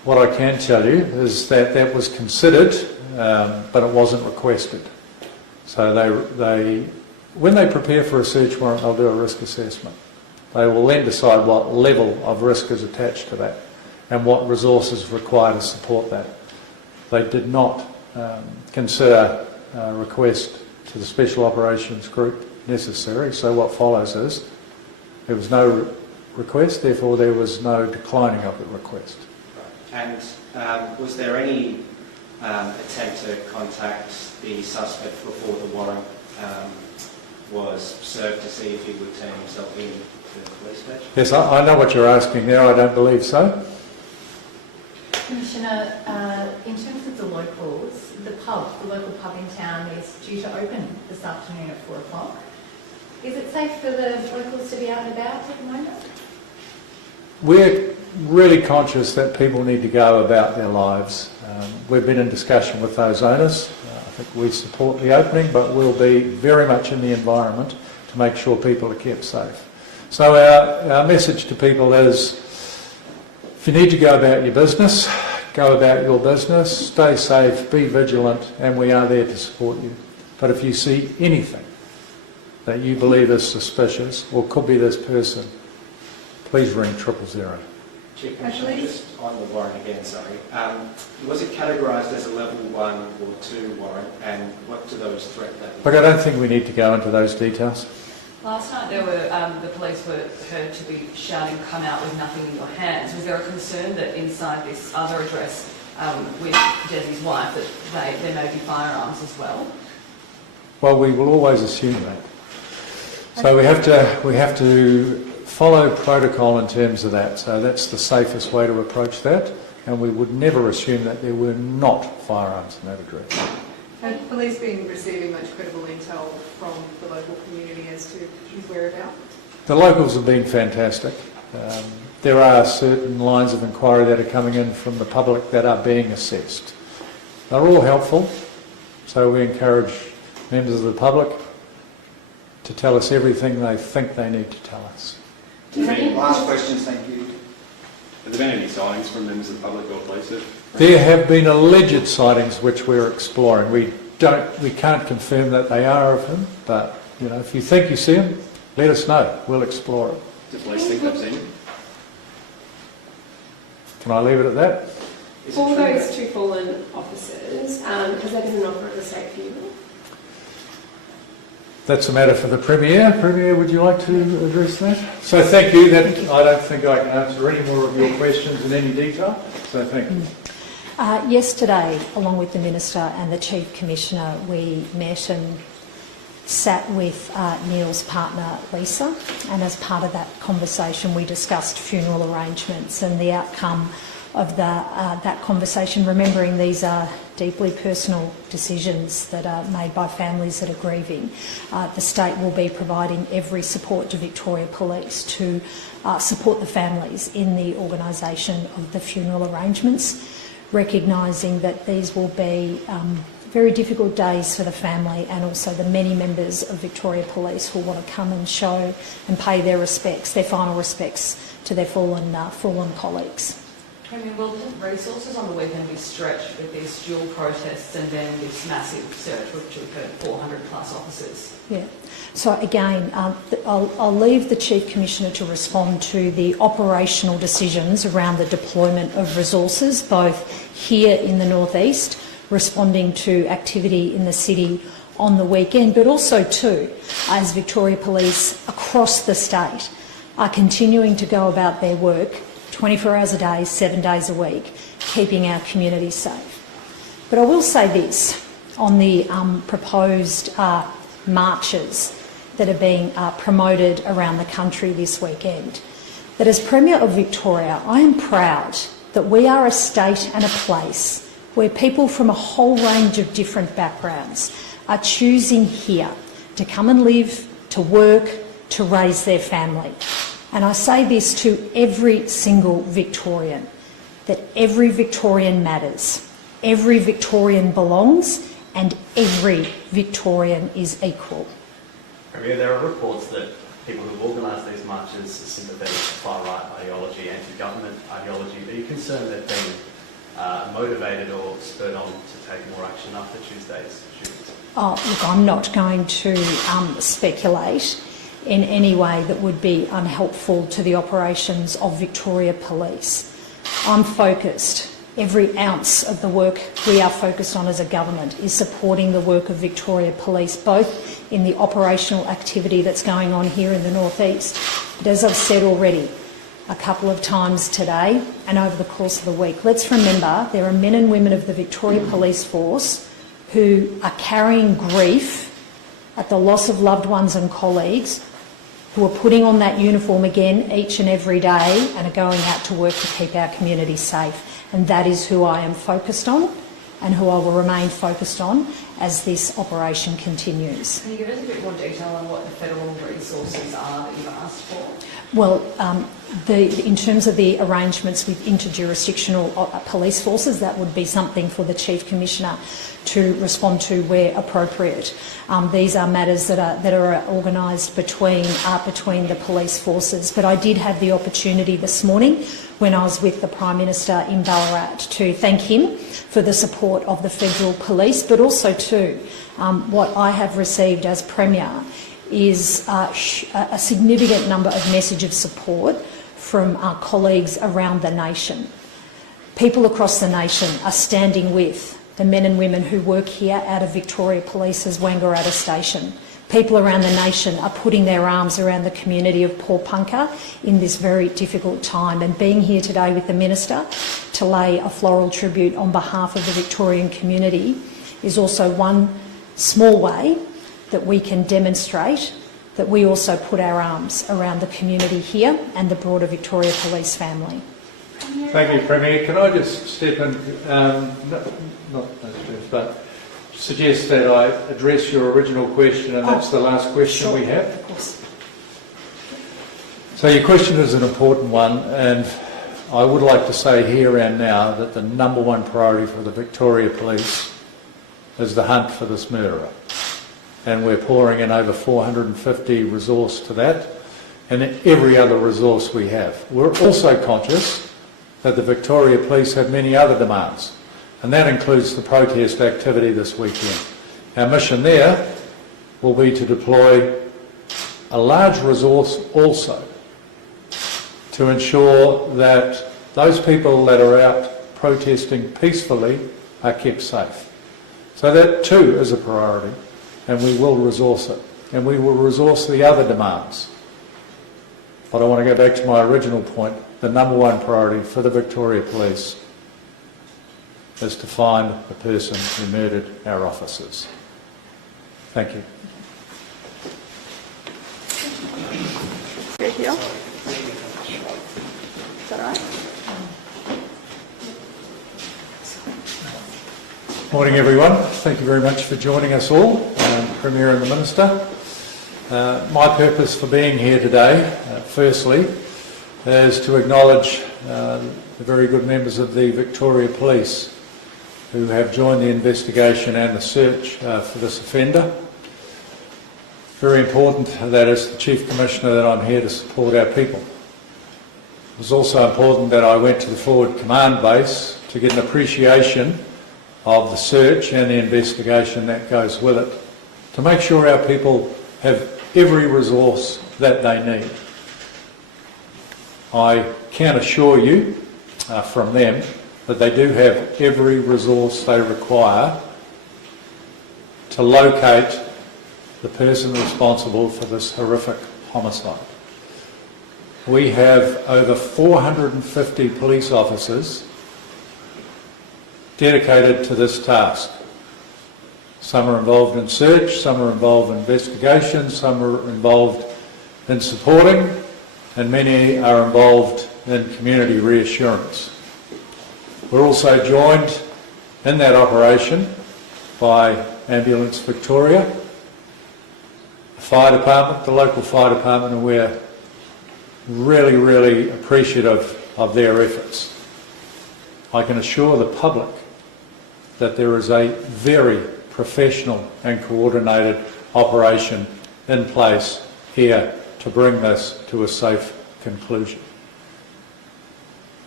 What I can tell you is that that was considered, but it wasn't requested. So when they prepare for a search warrant, they'll do a risk assessment. They will then decide what level of risk is attached to that and what resources are required to support that. They did not consider a request to the Special Operations Group necessary, so what follows is there was no request, therefore there was no declining of the request. And was there any attempt to contact the suspect before the warrant was served to see if he would turn himself in to the police station? Yes, I know what you're asking there. I don't believe so. Commissioner, in terms of the locals, the local pub in town is due to open this afternoon at 4 o'clock. Is it safe for the locals to be out and about at the moment? We're really conscious that people need to go about their lives. We've been in discussion with those owners. I think we support the opening, but we'll be very much in the environment to make sure people are kept safe. So our message to people is, if you need to go about your business, go about your business, stay safe, be vigilant, and we are there to support you. But if you see anything that you believe is suspicious or could be this person, please ring 000. Chief Commissioner, just on the warrant again, sorry. Was it categorised as a level 1 or 2 warrant, and what do those threat levels? Look, I don't think we need to go into those details. Last night the police were heard to be shouting, "Come out with nothing in your hands." Was there a concern that inside this other address with Dezi's wife that there may be firearms as well? Well, we will always assume that. So we have to follow protocol in terms of that. So that's the safest way to approach that, and we would never assume that there were not firearms in that address. Have police been receiving much credible intel from the local community as to his whereabouts? The locals have been fantastic. There are certain lines of inquiry that are coming in from the public that are being assessed. They're all helpful, so we encourage members of the public to tell us everything they think they need to tell us. Last questions, thank you. Have there been any sightings from members of the public or police? There have been alleged sightings which we're exploring. We can't confirm that they are of him, but if you think you see him, let us know. We'll explore it. Do police think they've seen him? Can I leave it at that? For those two fallen officers, has there been an offer of the state funeral? That's a matter for the Premier. Premier, would you like to address that? So thank you. I don't think I can answer any more of your questions in any detail, so thank you. Yesterday, along with the Minister and the Chief Commissioner, we met and sat with Neil's partner Lisa, and as part of that conversation we discussed funeral arrangements and the outcome of that conversation, remembering these are deeply personal decisions that are made by families that are grieving. The state will be providing every support to Victoria Police to support the families in the organisation of the funeral arrangements, recognising that these will be very difficult days for the family, and also the many members of Victoria Police will want to come and show and pay their respects, their final respects to their fallen colleagues. I mean, will the resources on the weekend be stretched with these dual protests and then this massive search which occurred 400 plus officers? Yeah. So again, I'll leave the Chief Commissioner to respond to the operational decisions around the deployment of resources, both here in the northeast, responding to activity in the city on the weekend, but also too, as Victoria Police across the state are continuing to go about their work 24 hours a day, 7 days a week, keeping our community safe. But I will say this on the proposed marches that are being promoted around the country this weekend, that as Premier of Victoria, I am proud that we are a state and a place where people from a whole range of different backgrounds are choosing here to come and live, to work, to raise their family. And I say this to every single Victorian, that every Victorian matters, every Victorian belongs, and every Victorian is equal. Premier, there are reports that people who've organised these marches are sympathetic to far-right ideology, anti-government ideology. Are you concerned that being motivated or spurred on to take more action after Tuesday's shootings? Oh, look, I'm not going to speculate in any way that would be unhelpful to the operations of Victoria Police. I'm focused. Every ounce of the work we are focused on as a government is supporting the work of Victoria Police, both in the operational activity that's going on here in the North East. But as I've said already a couple of times today and over the course of the week, let's remember there are men and women of the Victoria Police Force who are carrying grief at the loss of loved ones and colleagues, who are putting on that uniform again each and every day and are going out to work to keep our community safe. And that is who I am focused on and who I will remain focused on as this operation continues. Can you give us a bit more detail on what the federal resources are that you've asked for? Well, in terms of the arrangements with interjurisdictional police forces, that would be something for the Chief Commissioner to respond to where appropriate. These are matters that are organised between the police forces. But I did have the opportunity this morning when I was with the Prime Minister in Ballarat to thank him for the support of the federal police, but also too what I have received as Premier is a significant number of messages of support from our colleagues around the nation. People across the nation are standing with the men and women who work here out of Victoria Police's Wangaratta Station. People around the nation are putting their arms around the community of Porepunkah in this very difficult time. And being here today with the Minister to lay a floral tribute on behalf of the Victorian community is also one small way that we can demonstrate that we also put our arms around the community here and the broader Victoria Police family. Thank you, Premier. Can I just step in, but suggest that I address your original question, and that's the last question we have? Of course. So your question is an important one, and I would like to say here and now that the number one priority for the Victoria Police is the hunt for this murderer. And we're pouring in over 450 resource to that, and every other resource we have. We're also conscious that the Victoria Police have many other demands, and that includes the protest activity this weekend. Our mission there will be to deploy a large resource also to ensure that those people that are out protesting peacefully are kept safe. So that too is a priority, and we will resource it, and we will resource the other demands. But I want to go back to my original point. The number one priority for the Victoria Police is to find the person who murdered our officers. Thank you. Right here. Is that all right? Morning everyone. Thank you very much for joining us all, Premier and the Minister. My purpose for being here today, firstly, is to acknowledge the very good members of the Victoria Police who have joined the investigation and the search for this offender. Very important that as the Chief Commissioner that I'm here to support our people. It was also important that I went to the Forward Command Base to get an appreciation of the search and the investigation that goes with it, to make sure our people have every resource that they need. I can assure you from them that they do have every resource they require to locate the person responsible for this horrific homicide. We have over 450 police officers dedicated to this task. Some are involved in search, some are involved in investigation, some are involved in supporting, and many are involved in community reassurance. We're also joined in that operation by Ambulance Victoria, the fire department, the local fire department, and we're really, really appreciative of their efforts. I can assure the public that there is a very professional and coordinated operation in place here to bring this to a safe conclusion.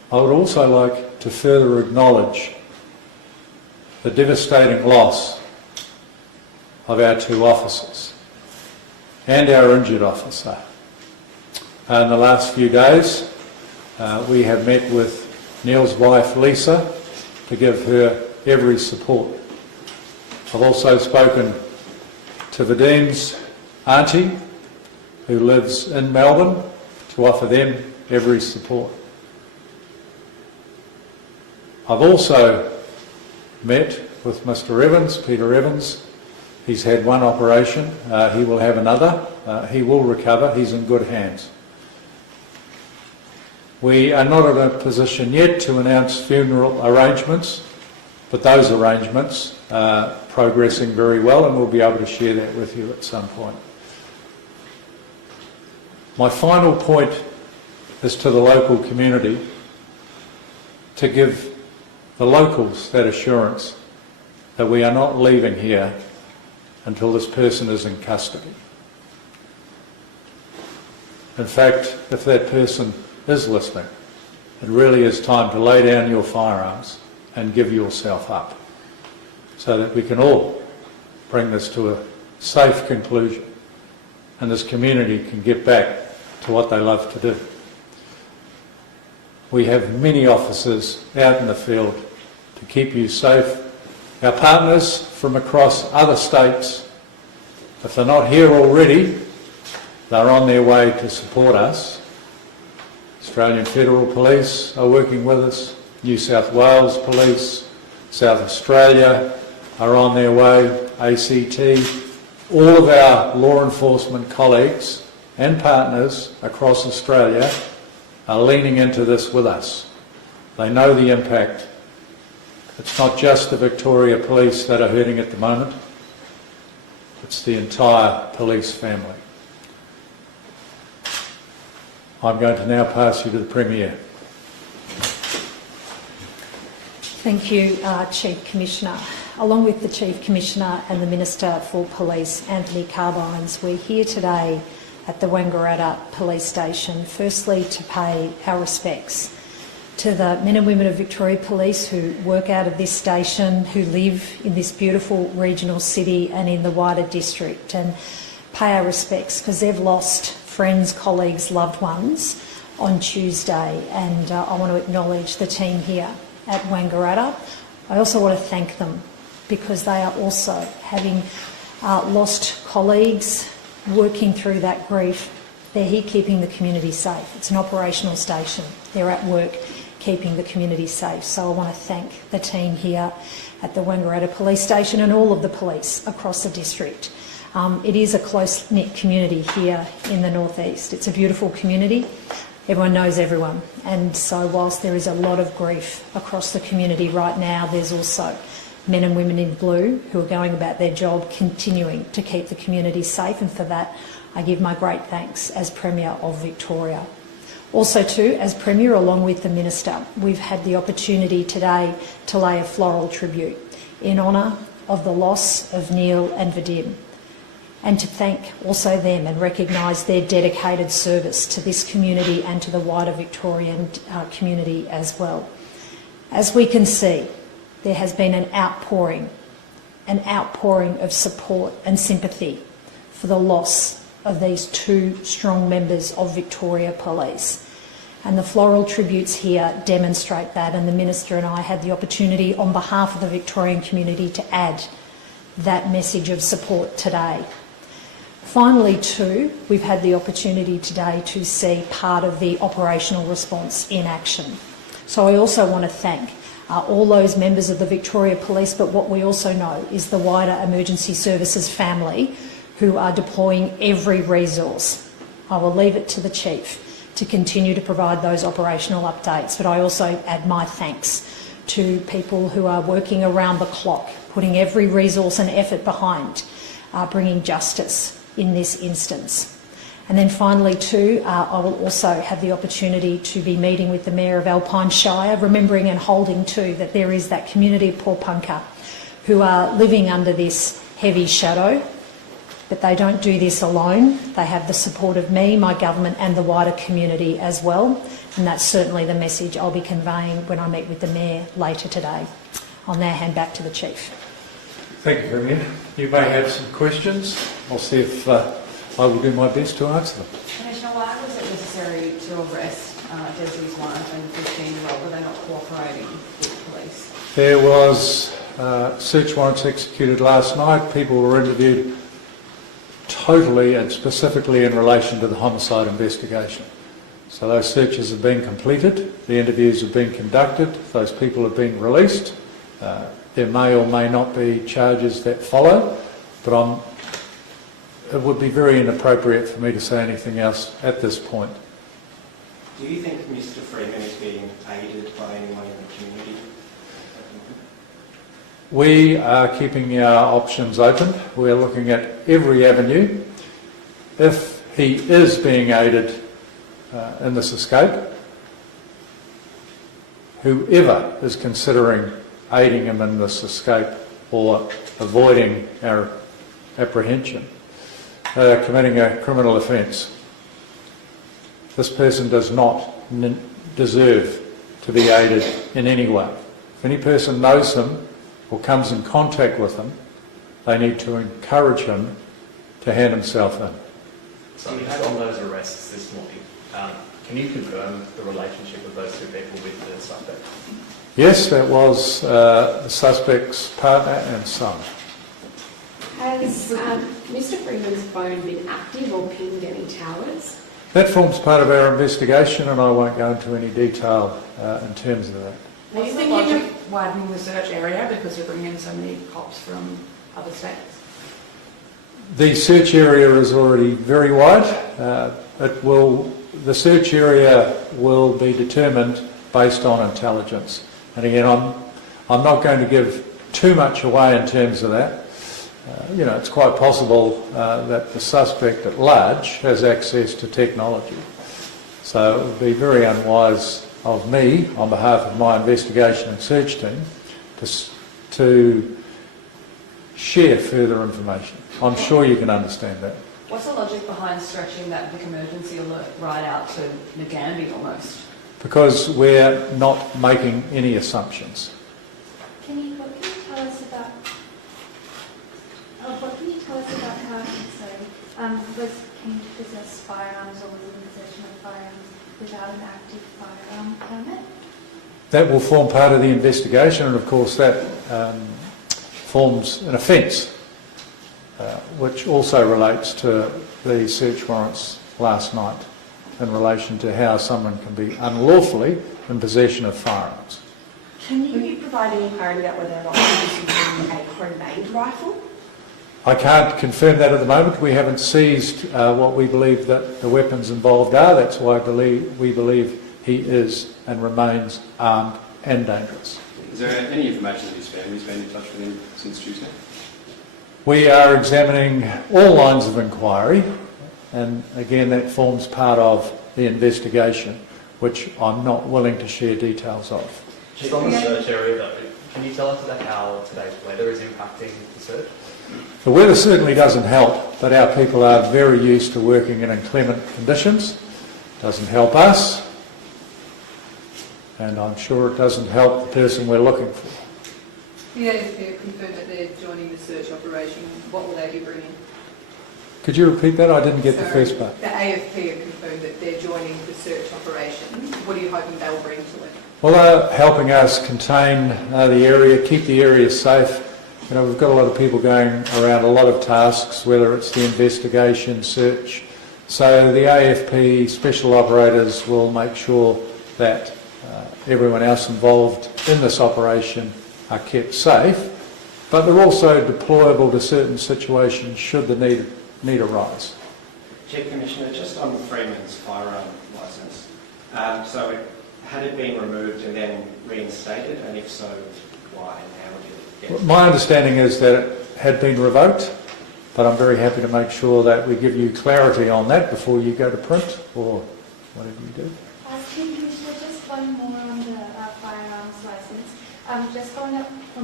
I would also like to further acknowledge the devastating loss of our 2 officers and our injured officer. In the last few days, we have met with Neil's wife Lisa to give her every support. I've also spoken to the Dean's auntie, who lives in Melbourne, to offer them every support. I've also met with Mr. Evans, Peter Evans. He's had 1 operation. He will have another. He will recover. He's in good hands. We are not in a position yet to announce funeral arrangements, but those arrangements are progressing very well, and we'll be able to share that with you at some point. My final point is to the local community, to give the locals that assurance that we are not leaving here until this person is in custody. In fact, if that person is listening, it really is time to lay down your firearms and give yourself up, so that we can all bring this to a safe conclusion and this community can get back to what they love to do. We have many officers out in the field to keep you safe. Our partners from across other states, if they're not here already, they're on their way to support us. Australian Federal Police are working with us, New South Wales Police, South Australia are on their way, ACT. All of our law enforcement colleagues and partners across Australia are leaning into this with us. They know the impact. It's not just the Victoria Police that are hurting at the moment, it's the entire police family. I'm going to now pass you to the Premier. Thank you, Chief Commissioner. Along with the Chief Commissioner and the Minister for Police, Anthony Carbines, we're here today at the Wangaratta Police Station, firstly to pay our respects to the men and women of Victoria Police who work out of this station, who live in this beautiful regional city and in the wider district, and pay our respects because they've lost friends, colleagues, loved ones on Tuesday, and I want to acknowledge the team here at Wangaratta. I also want to thank them because they are also, having lost colleagues, working through that grief. They're here keeping the community safe. It's an operational station. They're at work keeping the community safe. So I want to thank the team here at the Wangaratta Police Station and all of the police across the district. It is a close-knit community here in the northeast. It's a beautiful community. Everyone knows everyone. And so whilst there is a lot of grief across the community right now, there's also men and women in blue who are going about their job, continuing to keep the community safe, and for that I give my great thanks as Premier of Victoria. Also too, as Premier, along with the Minister, we've had the opportunity today to lay a floral tribute in honour of the loss of Neil and Vadim, and to thank also them and recognise their dedicated service to this community and to the wider Victorian community as well. As we can see, there has been an outpouring of support and sympathy for the loss of these 2 strong members of Victoria Police. And the floral tributes here demonstrate that, and the Minister and I had the opportunity on behalf of the Victorian community to add that message of support today. Finally too, we've had the opportunity today to see part of the operational response in action. So I also want to thank all those members of the Victoria Police, but what we also know is the wider emergency services family who are deploying every resource. I will leave it to the Chief to continue to provide those operational updates, but I also add my thanks to people who are working around the clock, putting every resource and effort behind bringing justice in this instance. And then finally too, I will also have the opportunity to be meeting with the Mayor of Alpine Shire, remembering and holding too that there is that community of Porepunkah who are living under this heavy shadow But they don't do this alone. They have the support of me, my government and the wider community as well. And that's certainly the message I'll be conveying when I meet with the Mayor later today. I'll now hand back to the Chief. Thank you, Premier. You may have some questions. I'll see if I will do my best to answer them. Commissioner, why was it necessary to arrest Dezi's wife and 15-year-old? Were they not cooperating with police? There was search warrants executed last night. People were interviewed totally and specifically in relation to the homicide investigation. So those searches have been completed, the interviews have been conducted, those people have been released. There may or may not be charges that follow, but it would be very inappropriate for me to say anything else at this point. Do you think Mr. Freeman is being aided by anyone in the community? We are keeping our options open. We're looking at every avenue. If he is being aided in this escape, whoever is considering aiding him in this escape or avoiding our apprehension, they are committing a criminal offence. This person does not deserve to be aided in any way. If any person knows him or comes in contact with him, they need to encourage him to hand himself in. So just on those arrests this morning, can you confirm the relationship of those two people with the suspect? Yes, that was the suspect's partner and son. Has Mr. Freeman's phone been active or pinged any towers? That forms part of our investigation, and I won't go into any detail in terms of that. Are you thinking of widening the search area because you're bringing in so many cops from other states? The search area is already very wide. The search area will be determined based on intelligence. And again, I'm not going to give too much away in terms of that. It's quite possible that the suspect at large has access to technology. So it would be very unwise of me, on behalf of my investigation and search team, to share further information. I'm sure you can understand that. What's the logic behind stretching that Vic emergency alert right out to Nagambie almost? Because we're not making any assumptions. What can you tell us about how can he possess firearms or was in possession of firearms without an active firearm permit? That will form part of the investigation, and of course that forms an offence, which also relates to the search warrants last night in relation to how someone can be unlawfully in possession of firearms. Can you provide any clarity about whether or not he was using a homemade rifle? I can't confirm that at the moment. We haven't seized what we believe that the weapons involved are. That's why we believe he is and remains armed and dangerous. Is there any information that his family's been in touch with him since Tuesday? We are examining all lines of inquiry, and again that forms part of the investigation, which I'm not willing to share details of. Just on the search area though, can you tell us about how today's weather is impacting the search? The weather certainly doesn't help, but our people are very used to working in inclement conditions. It doesn't help us, and I'm sure it doesn't help the person we're looking for. The AFP have confirmed that they're joining the search operation. What will they be bringing? Could you repeat that? I didn't get the first part. The AFP have confirmed that they're joining the search operation. What are you hoping they'll bring to it? Well, they're helping us contain the area, keep the area safe. We've got a lot of people going around a lot of tasks, whether it's the investigation, search. So the AFP special operators will make sure that everyone else involved in this operation are kept safe, but they're also deployable to certain situations should the need arise. Chief Commissioner, just on Freeman's firearm licence, so had it been removed and then reinstated, and if so, why and how did it get? My understanding is that it had been revoked, but I'm very happy to make sure that we give you clarity on that before you go to print or whatever you do. Chief Commissioner, just one more on the firearms licence. Just going up from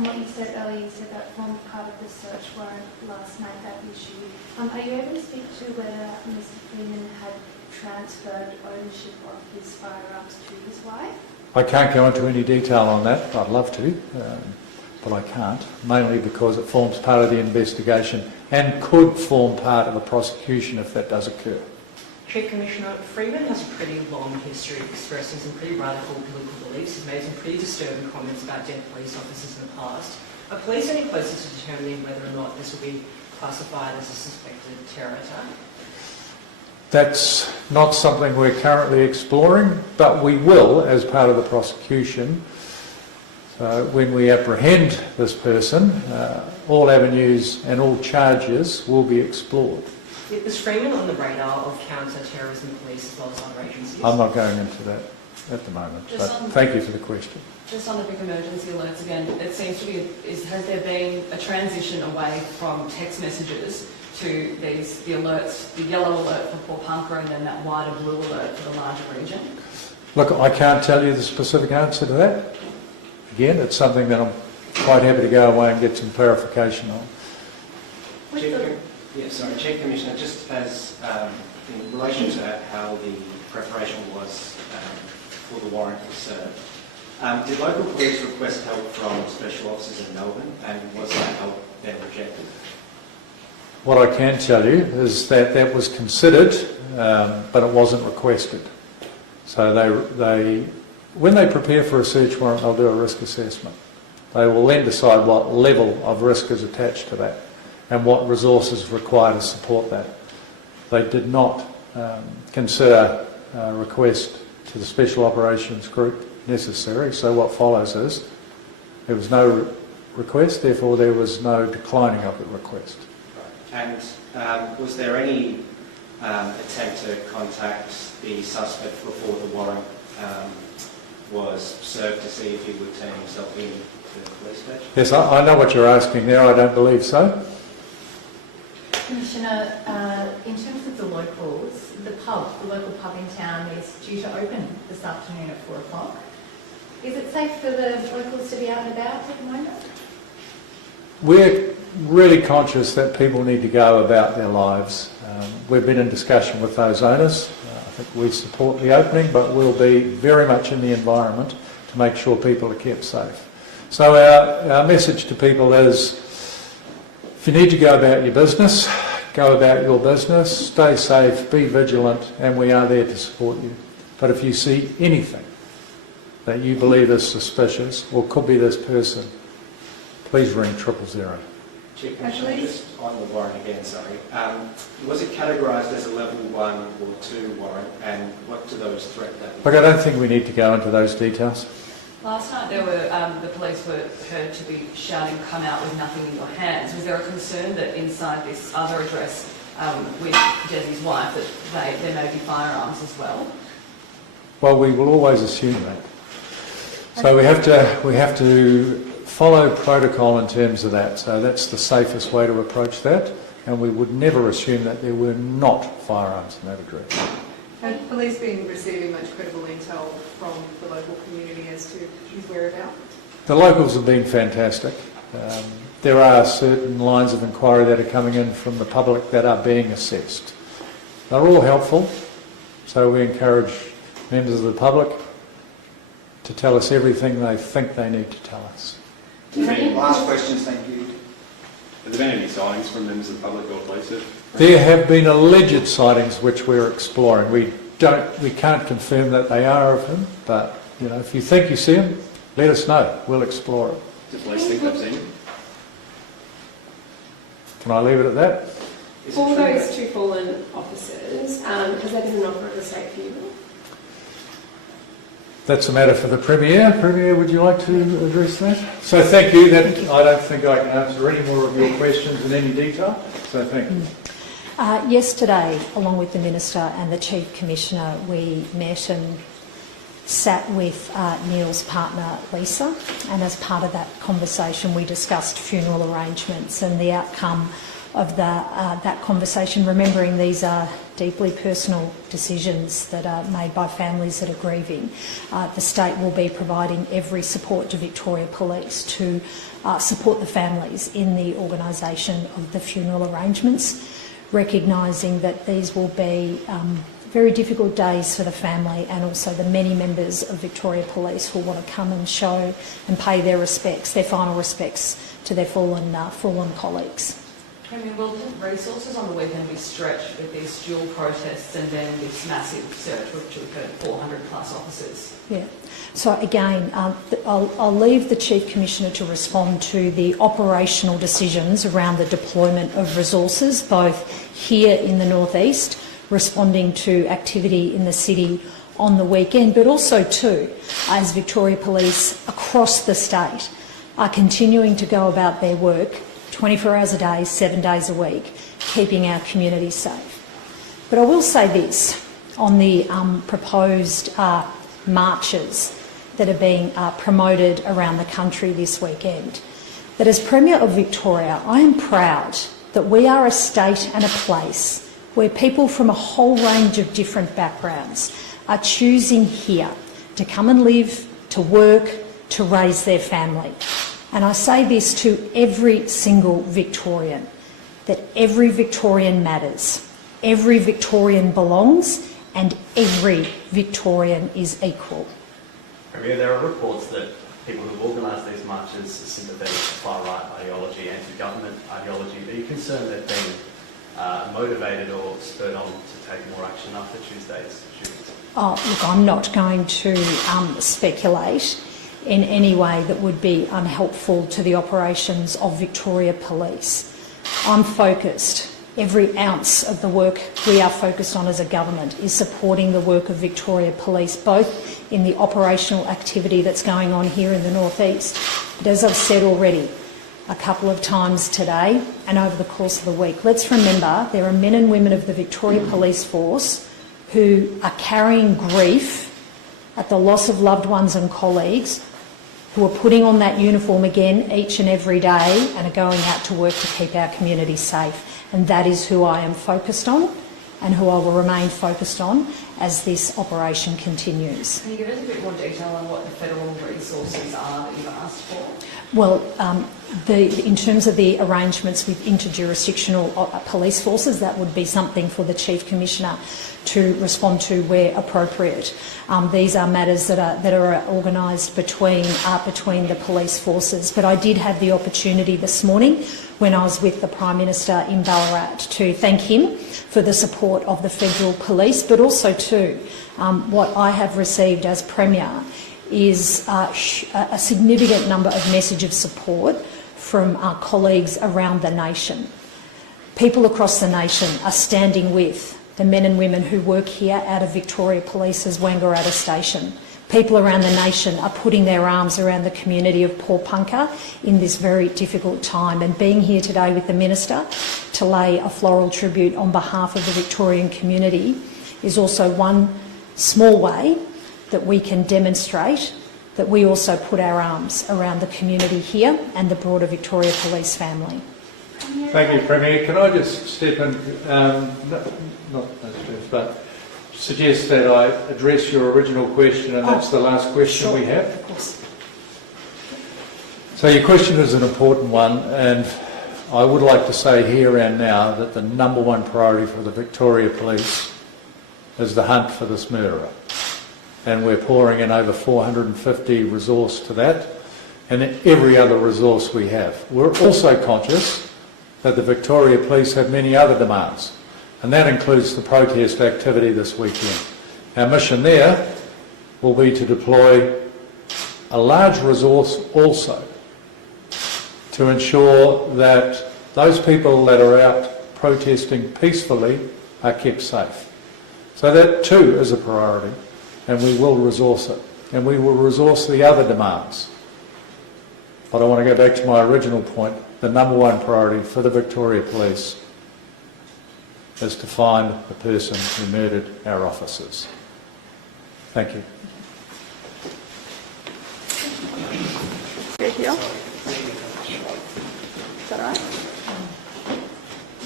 what you said earlier, you said that formed part of the search warrant last night that issued. Are you able to speak to whether Mr. Freeman had transferred ownership of his firearms to his wife? I can't go into any detail on that. I'd love to, but I can't, mainly because it forms part of the investigation and could form part of a prosecution if that does occur. Chief Commissioner, Freeman has a pretty long history of expressing some pretty radical political beliefs. He's made some pretty disturbing comments about dead police officers in the past. Are police any closer to determining whether or not this will be classified as a suspected terror attack? That's not something we're currently exploring, but we will as part of the prosecution. So when we apprehend this person, all avenues and all charges will be explored. Is Freeman on the radar of counter-terrorism police as well as other agencies? I'm not going into that at the moment, but thank you for the question. Just on the big emergency alerts again, it seems to be, has there been a transition away from text messages to the alerts, the yellow alert for Porepunkah and then that wider blue alert for the larger region? Look, I can't tell you the specific answer to that. Again, it's something that I'm quite happy to go away and get some clarification on. Chief Commissioner, just as in relation to how the preparation was for the warrant was served, did local police request help from special officers in Melbourne, and was that help then rejected? What I can tell you is that that was considered, but it wasn't requested. So when they prepare for a search warrant, they'll do a risk assessment. They will then decide what level of risk is attached to that and what resources are required to support that. They did not consider a request to the Special Operations Group necessary, so what follows is there was no request, therefore there was no declining of the request. And was there any attempt to contact the suspect before the warrant was served to see if he would turn himself in to the police station? Yes, I know what you're asking there. I don't believe so. Commissioner, in terms of the locals, the local pub in town is due to open this afternoon at 4 o'clock. Is it safe for the locals to be out and about at the moment? We're really conscious that people need to go about their lives. We've been in discussion with those owners. I think we support the opening, but we'll be very much in the environment to make sure people are kept safe. So our message to people is, if you need to go about your business, go about your business, stay safe, be vigilant, and we are there to support you. But if you see anything that you believe is suspicious or could be this person, please ring 000. Chief Commissioner, just on the warrant again, sorry. Was it categorised as a level 1 or 2 warrant, and what do those threat levels? Look, I don't think we need to go into those details. Last night the police were heard to be shouting, "Come out with nothing in your hands." Was there a concern that inside this other address with Dezi's wife that there may be firearms as well? Well, we will always assume that. So we have to follow protocol in terms of that. So that's the safest way to approach that, and we would never assume that there were not firearms in that address. Have police been receiving much credible intel from the local community as to his whereabouts? The locals have been fantastic. There are certain lines of inquiry that are coming in from the public that are being assessed. They're all helpful, so we encourage members of the public to tell us everything they think they need to tell us. Last questions, thank you. Have there been any sightings from members of the public or police? There have been alleged sightings which we're exploring. We can't confirm that they are of him, but if you think you see him, let us know. We'll explore it. Do police think they've seen him? Can I leave it at that? For those two fallen officers, has there been an offer of the state funeral? That's a matter for the Premier. Premier, would you like to address that? So thank you. I don't think I can answer any more of your questions in any detail, so thank you. Yesterday, along with the Minister and the Chief Commissioner, we met and sat with Neil's partner, Lisa, and as part of that conversation we discussed funeral arrangements, and the outcome of that conversation, remembering these are deeply personal decisions that are made by families that are grieving. The state will be providing every support to Victoria Police to support the families in the organisation of the funeral arrangements, recognising that these will be very difficult days for the family and also the many members of Victoria Police who want to come and show and pay their respects, their final respects to their fallen colleagues. I mean, will the resources on the weekend be stretched with these dual protests and then this massive search which occurred 400 plus officers? Yeah. So again, I'll leave the Chief Commissioner to respond to the operational decisions around the deployment of resources, both here in the North East, responding to activity in the city on the weekend, but also too, as Victoria Police across the state are continuing to go about their work 24 hours a day, 7 days a week, keeping our community safe. But I will say this on the proposed marches that are being promoted around the country this weekend, that as Premier of Victoria, I am proud that we are a state and a place where people from a whole range of different backgrounds are choosing here to come and live, to work, to raise their family. And I say this to every single Victorian, that every Victorian matters, every Victorian belongs, and every Victorian is equal. Premier, there are reports that people who've organised these marches are sympathetic to far-right ideology, anti-government ideology. Are you concerned they've been motivated or spurred on to take more action after Tuesday's shootings? Oh, look, I'm not going to speculate in any way that would be unhelpful to the operations of Victoria Police. I'm focused. Every ounce of the work we are focused on as a government is supporting the work of Victoria Police, both in the operational activity that's going on here in the North East, but as I've said already a couple of times today and over the course of the week, let's remember there are men and women of the Victoria Police Force who are carrying grief at the loss of loved ones and colleagues, who are putting on that uniform again each and every day and are going out to work to keep our community safe. And that is who I am focused on and who I will remain focused on as this operation continues. Can you give us a bit more detail on what the federal resources are that you've asked for? Well, in terms of the arrangements with interjurisdictional police forces, that would be something for the Chief Commissioner to respond to where appropriate. These are matters that are organised between the police forces. But I did have the opportunity this morning when I was with the Prime Minister in Ballarat to thank him for the support of the federal police, but also too, what I have received as Premier is a significant number of messages of support from our colleagues around the nation. People across the nation are standing with the men and women who work here out of Victoria Police's Wangaratta Station. People around the nation are putting their arms around the community of Porepunkah in this very difficult time. And being here today with the Minister to lay a floral tribute on behalf of the Victorian community is also one small way that we can demonstrate that we also put our arms around the community here and the broader Victoria Police family. Thank you, Premier. Can I just step in, but suggest that I address your original question, and that's the last question we have? Of course. So your question is an important one, and I would like to say here and now that the number one priority for the Victoria Police is the hunt for this murderer. And we're pouring in over 450 resource to that, and every other resource we have. We're also conscious that the Victoria Police have many other demands, and that includes the protest activity this weekend. Our mission there will be to deploy a large resource also to ensure that those people that are out protesting peacefully are kept safe. So that too is a priority, and we will resource it, and we will resource the other demands. But I want to go back to my original point. The number one priority for the Victoria Police is to find the person who murdered our officers. Thank you. Here. Is that all right?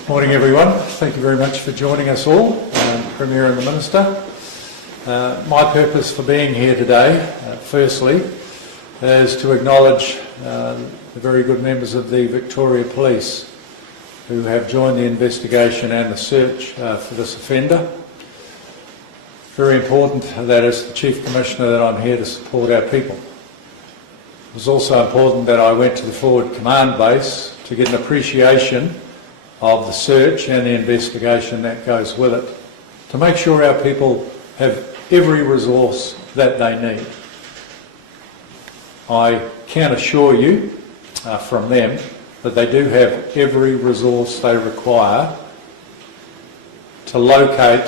Morning everyone. Thank you very much for joining us all, Premier and the Minister. My purpose for being here today, firstly, is to acknowledge the very good members of the Victoria Police who have joined the investigation and the search for this offender. Very important that as the Chief Commissioner that I'm here to support our people. It was also important that I went to the Forward Command Base to get an appreciation of the search and the investigation that goes with it, to make sure our people have every resource that they need. I can assure you from them that they do have every resource they require to locate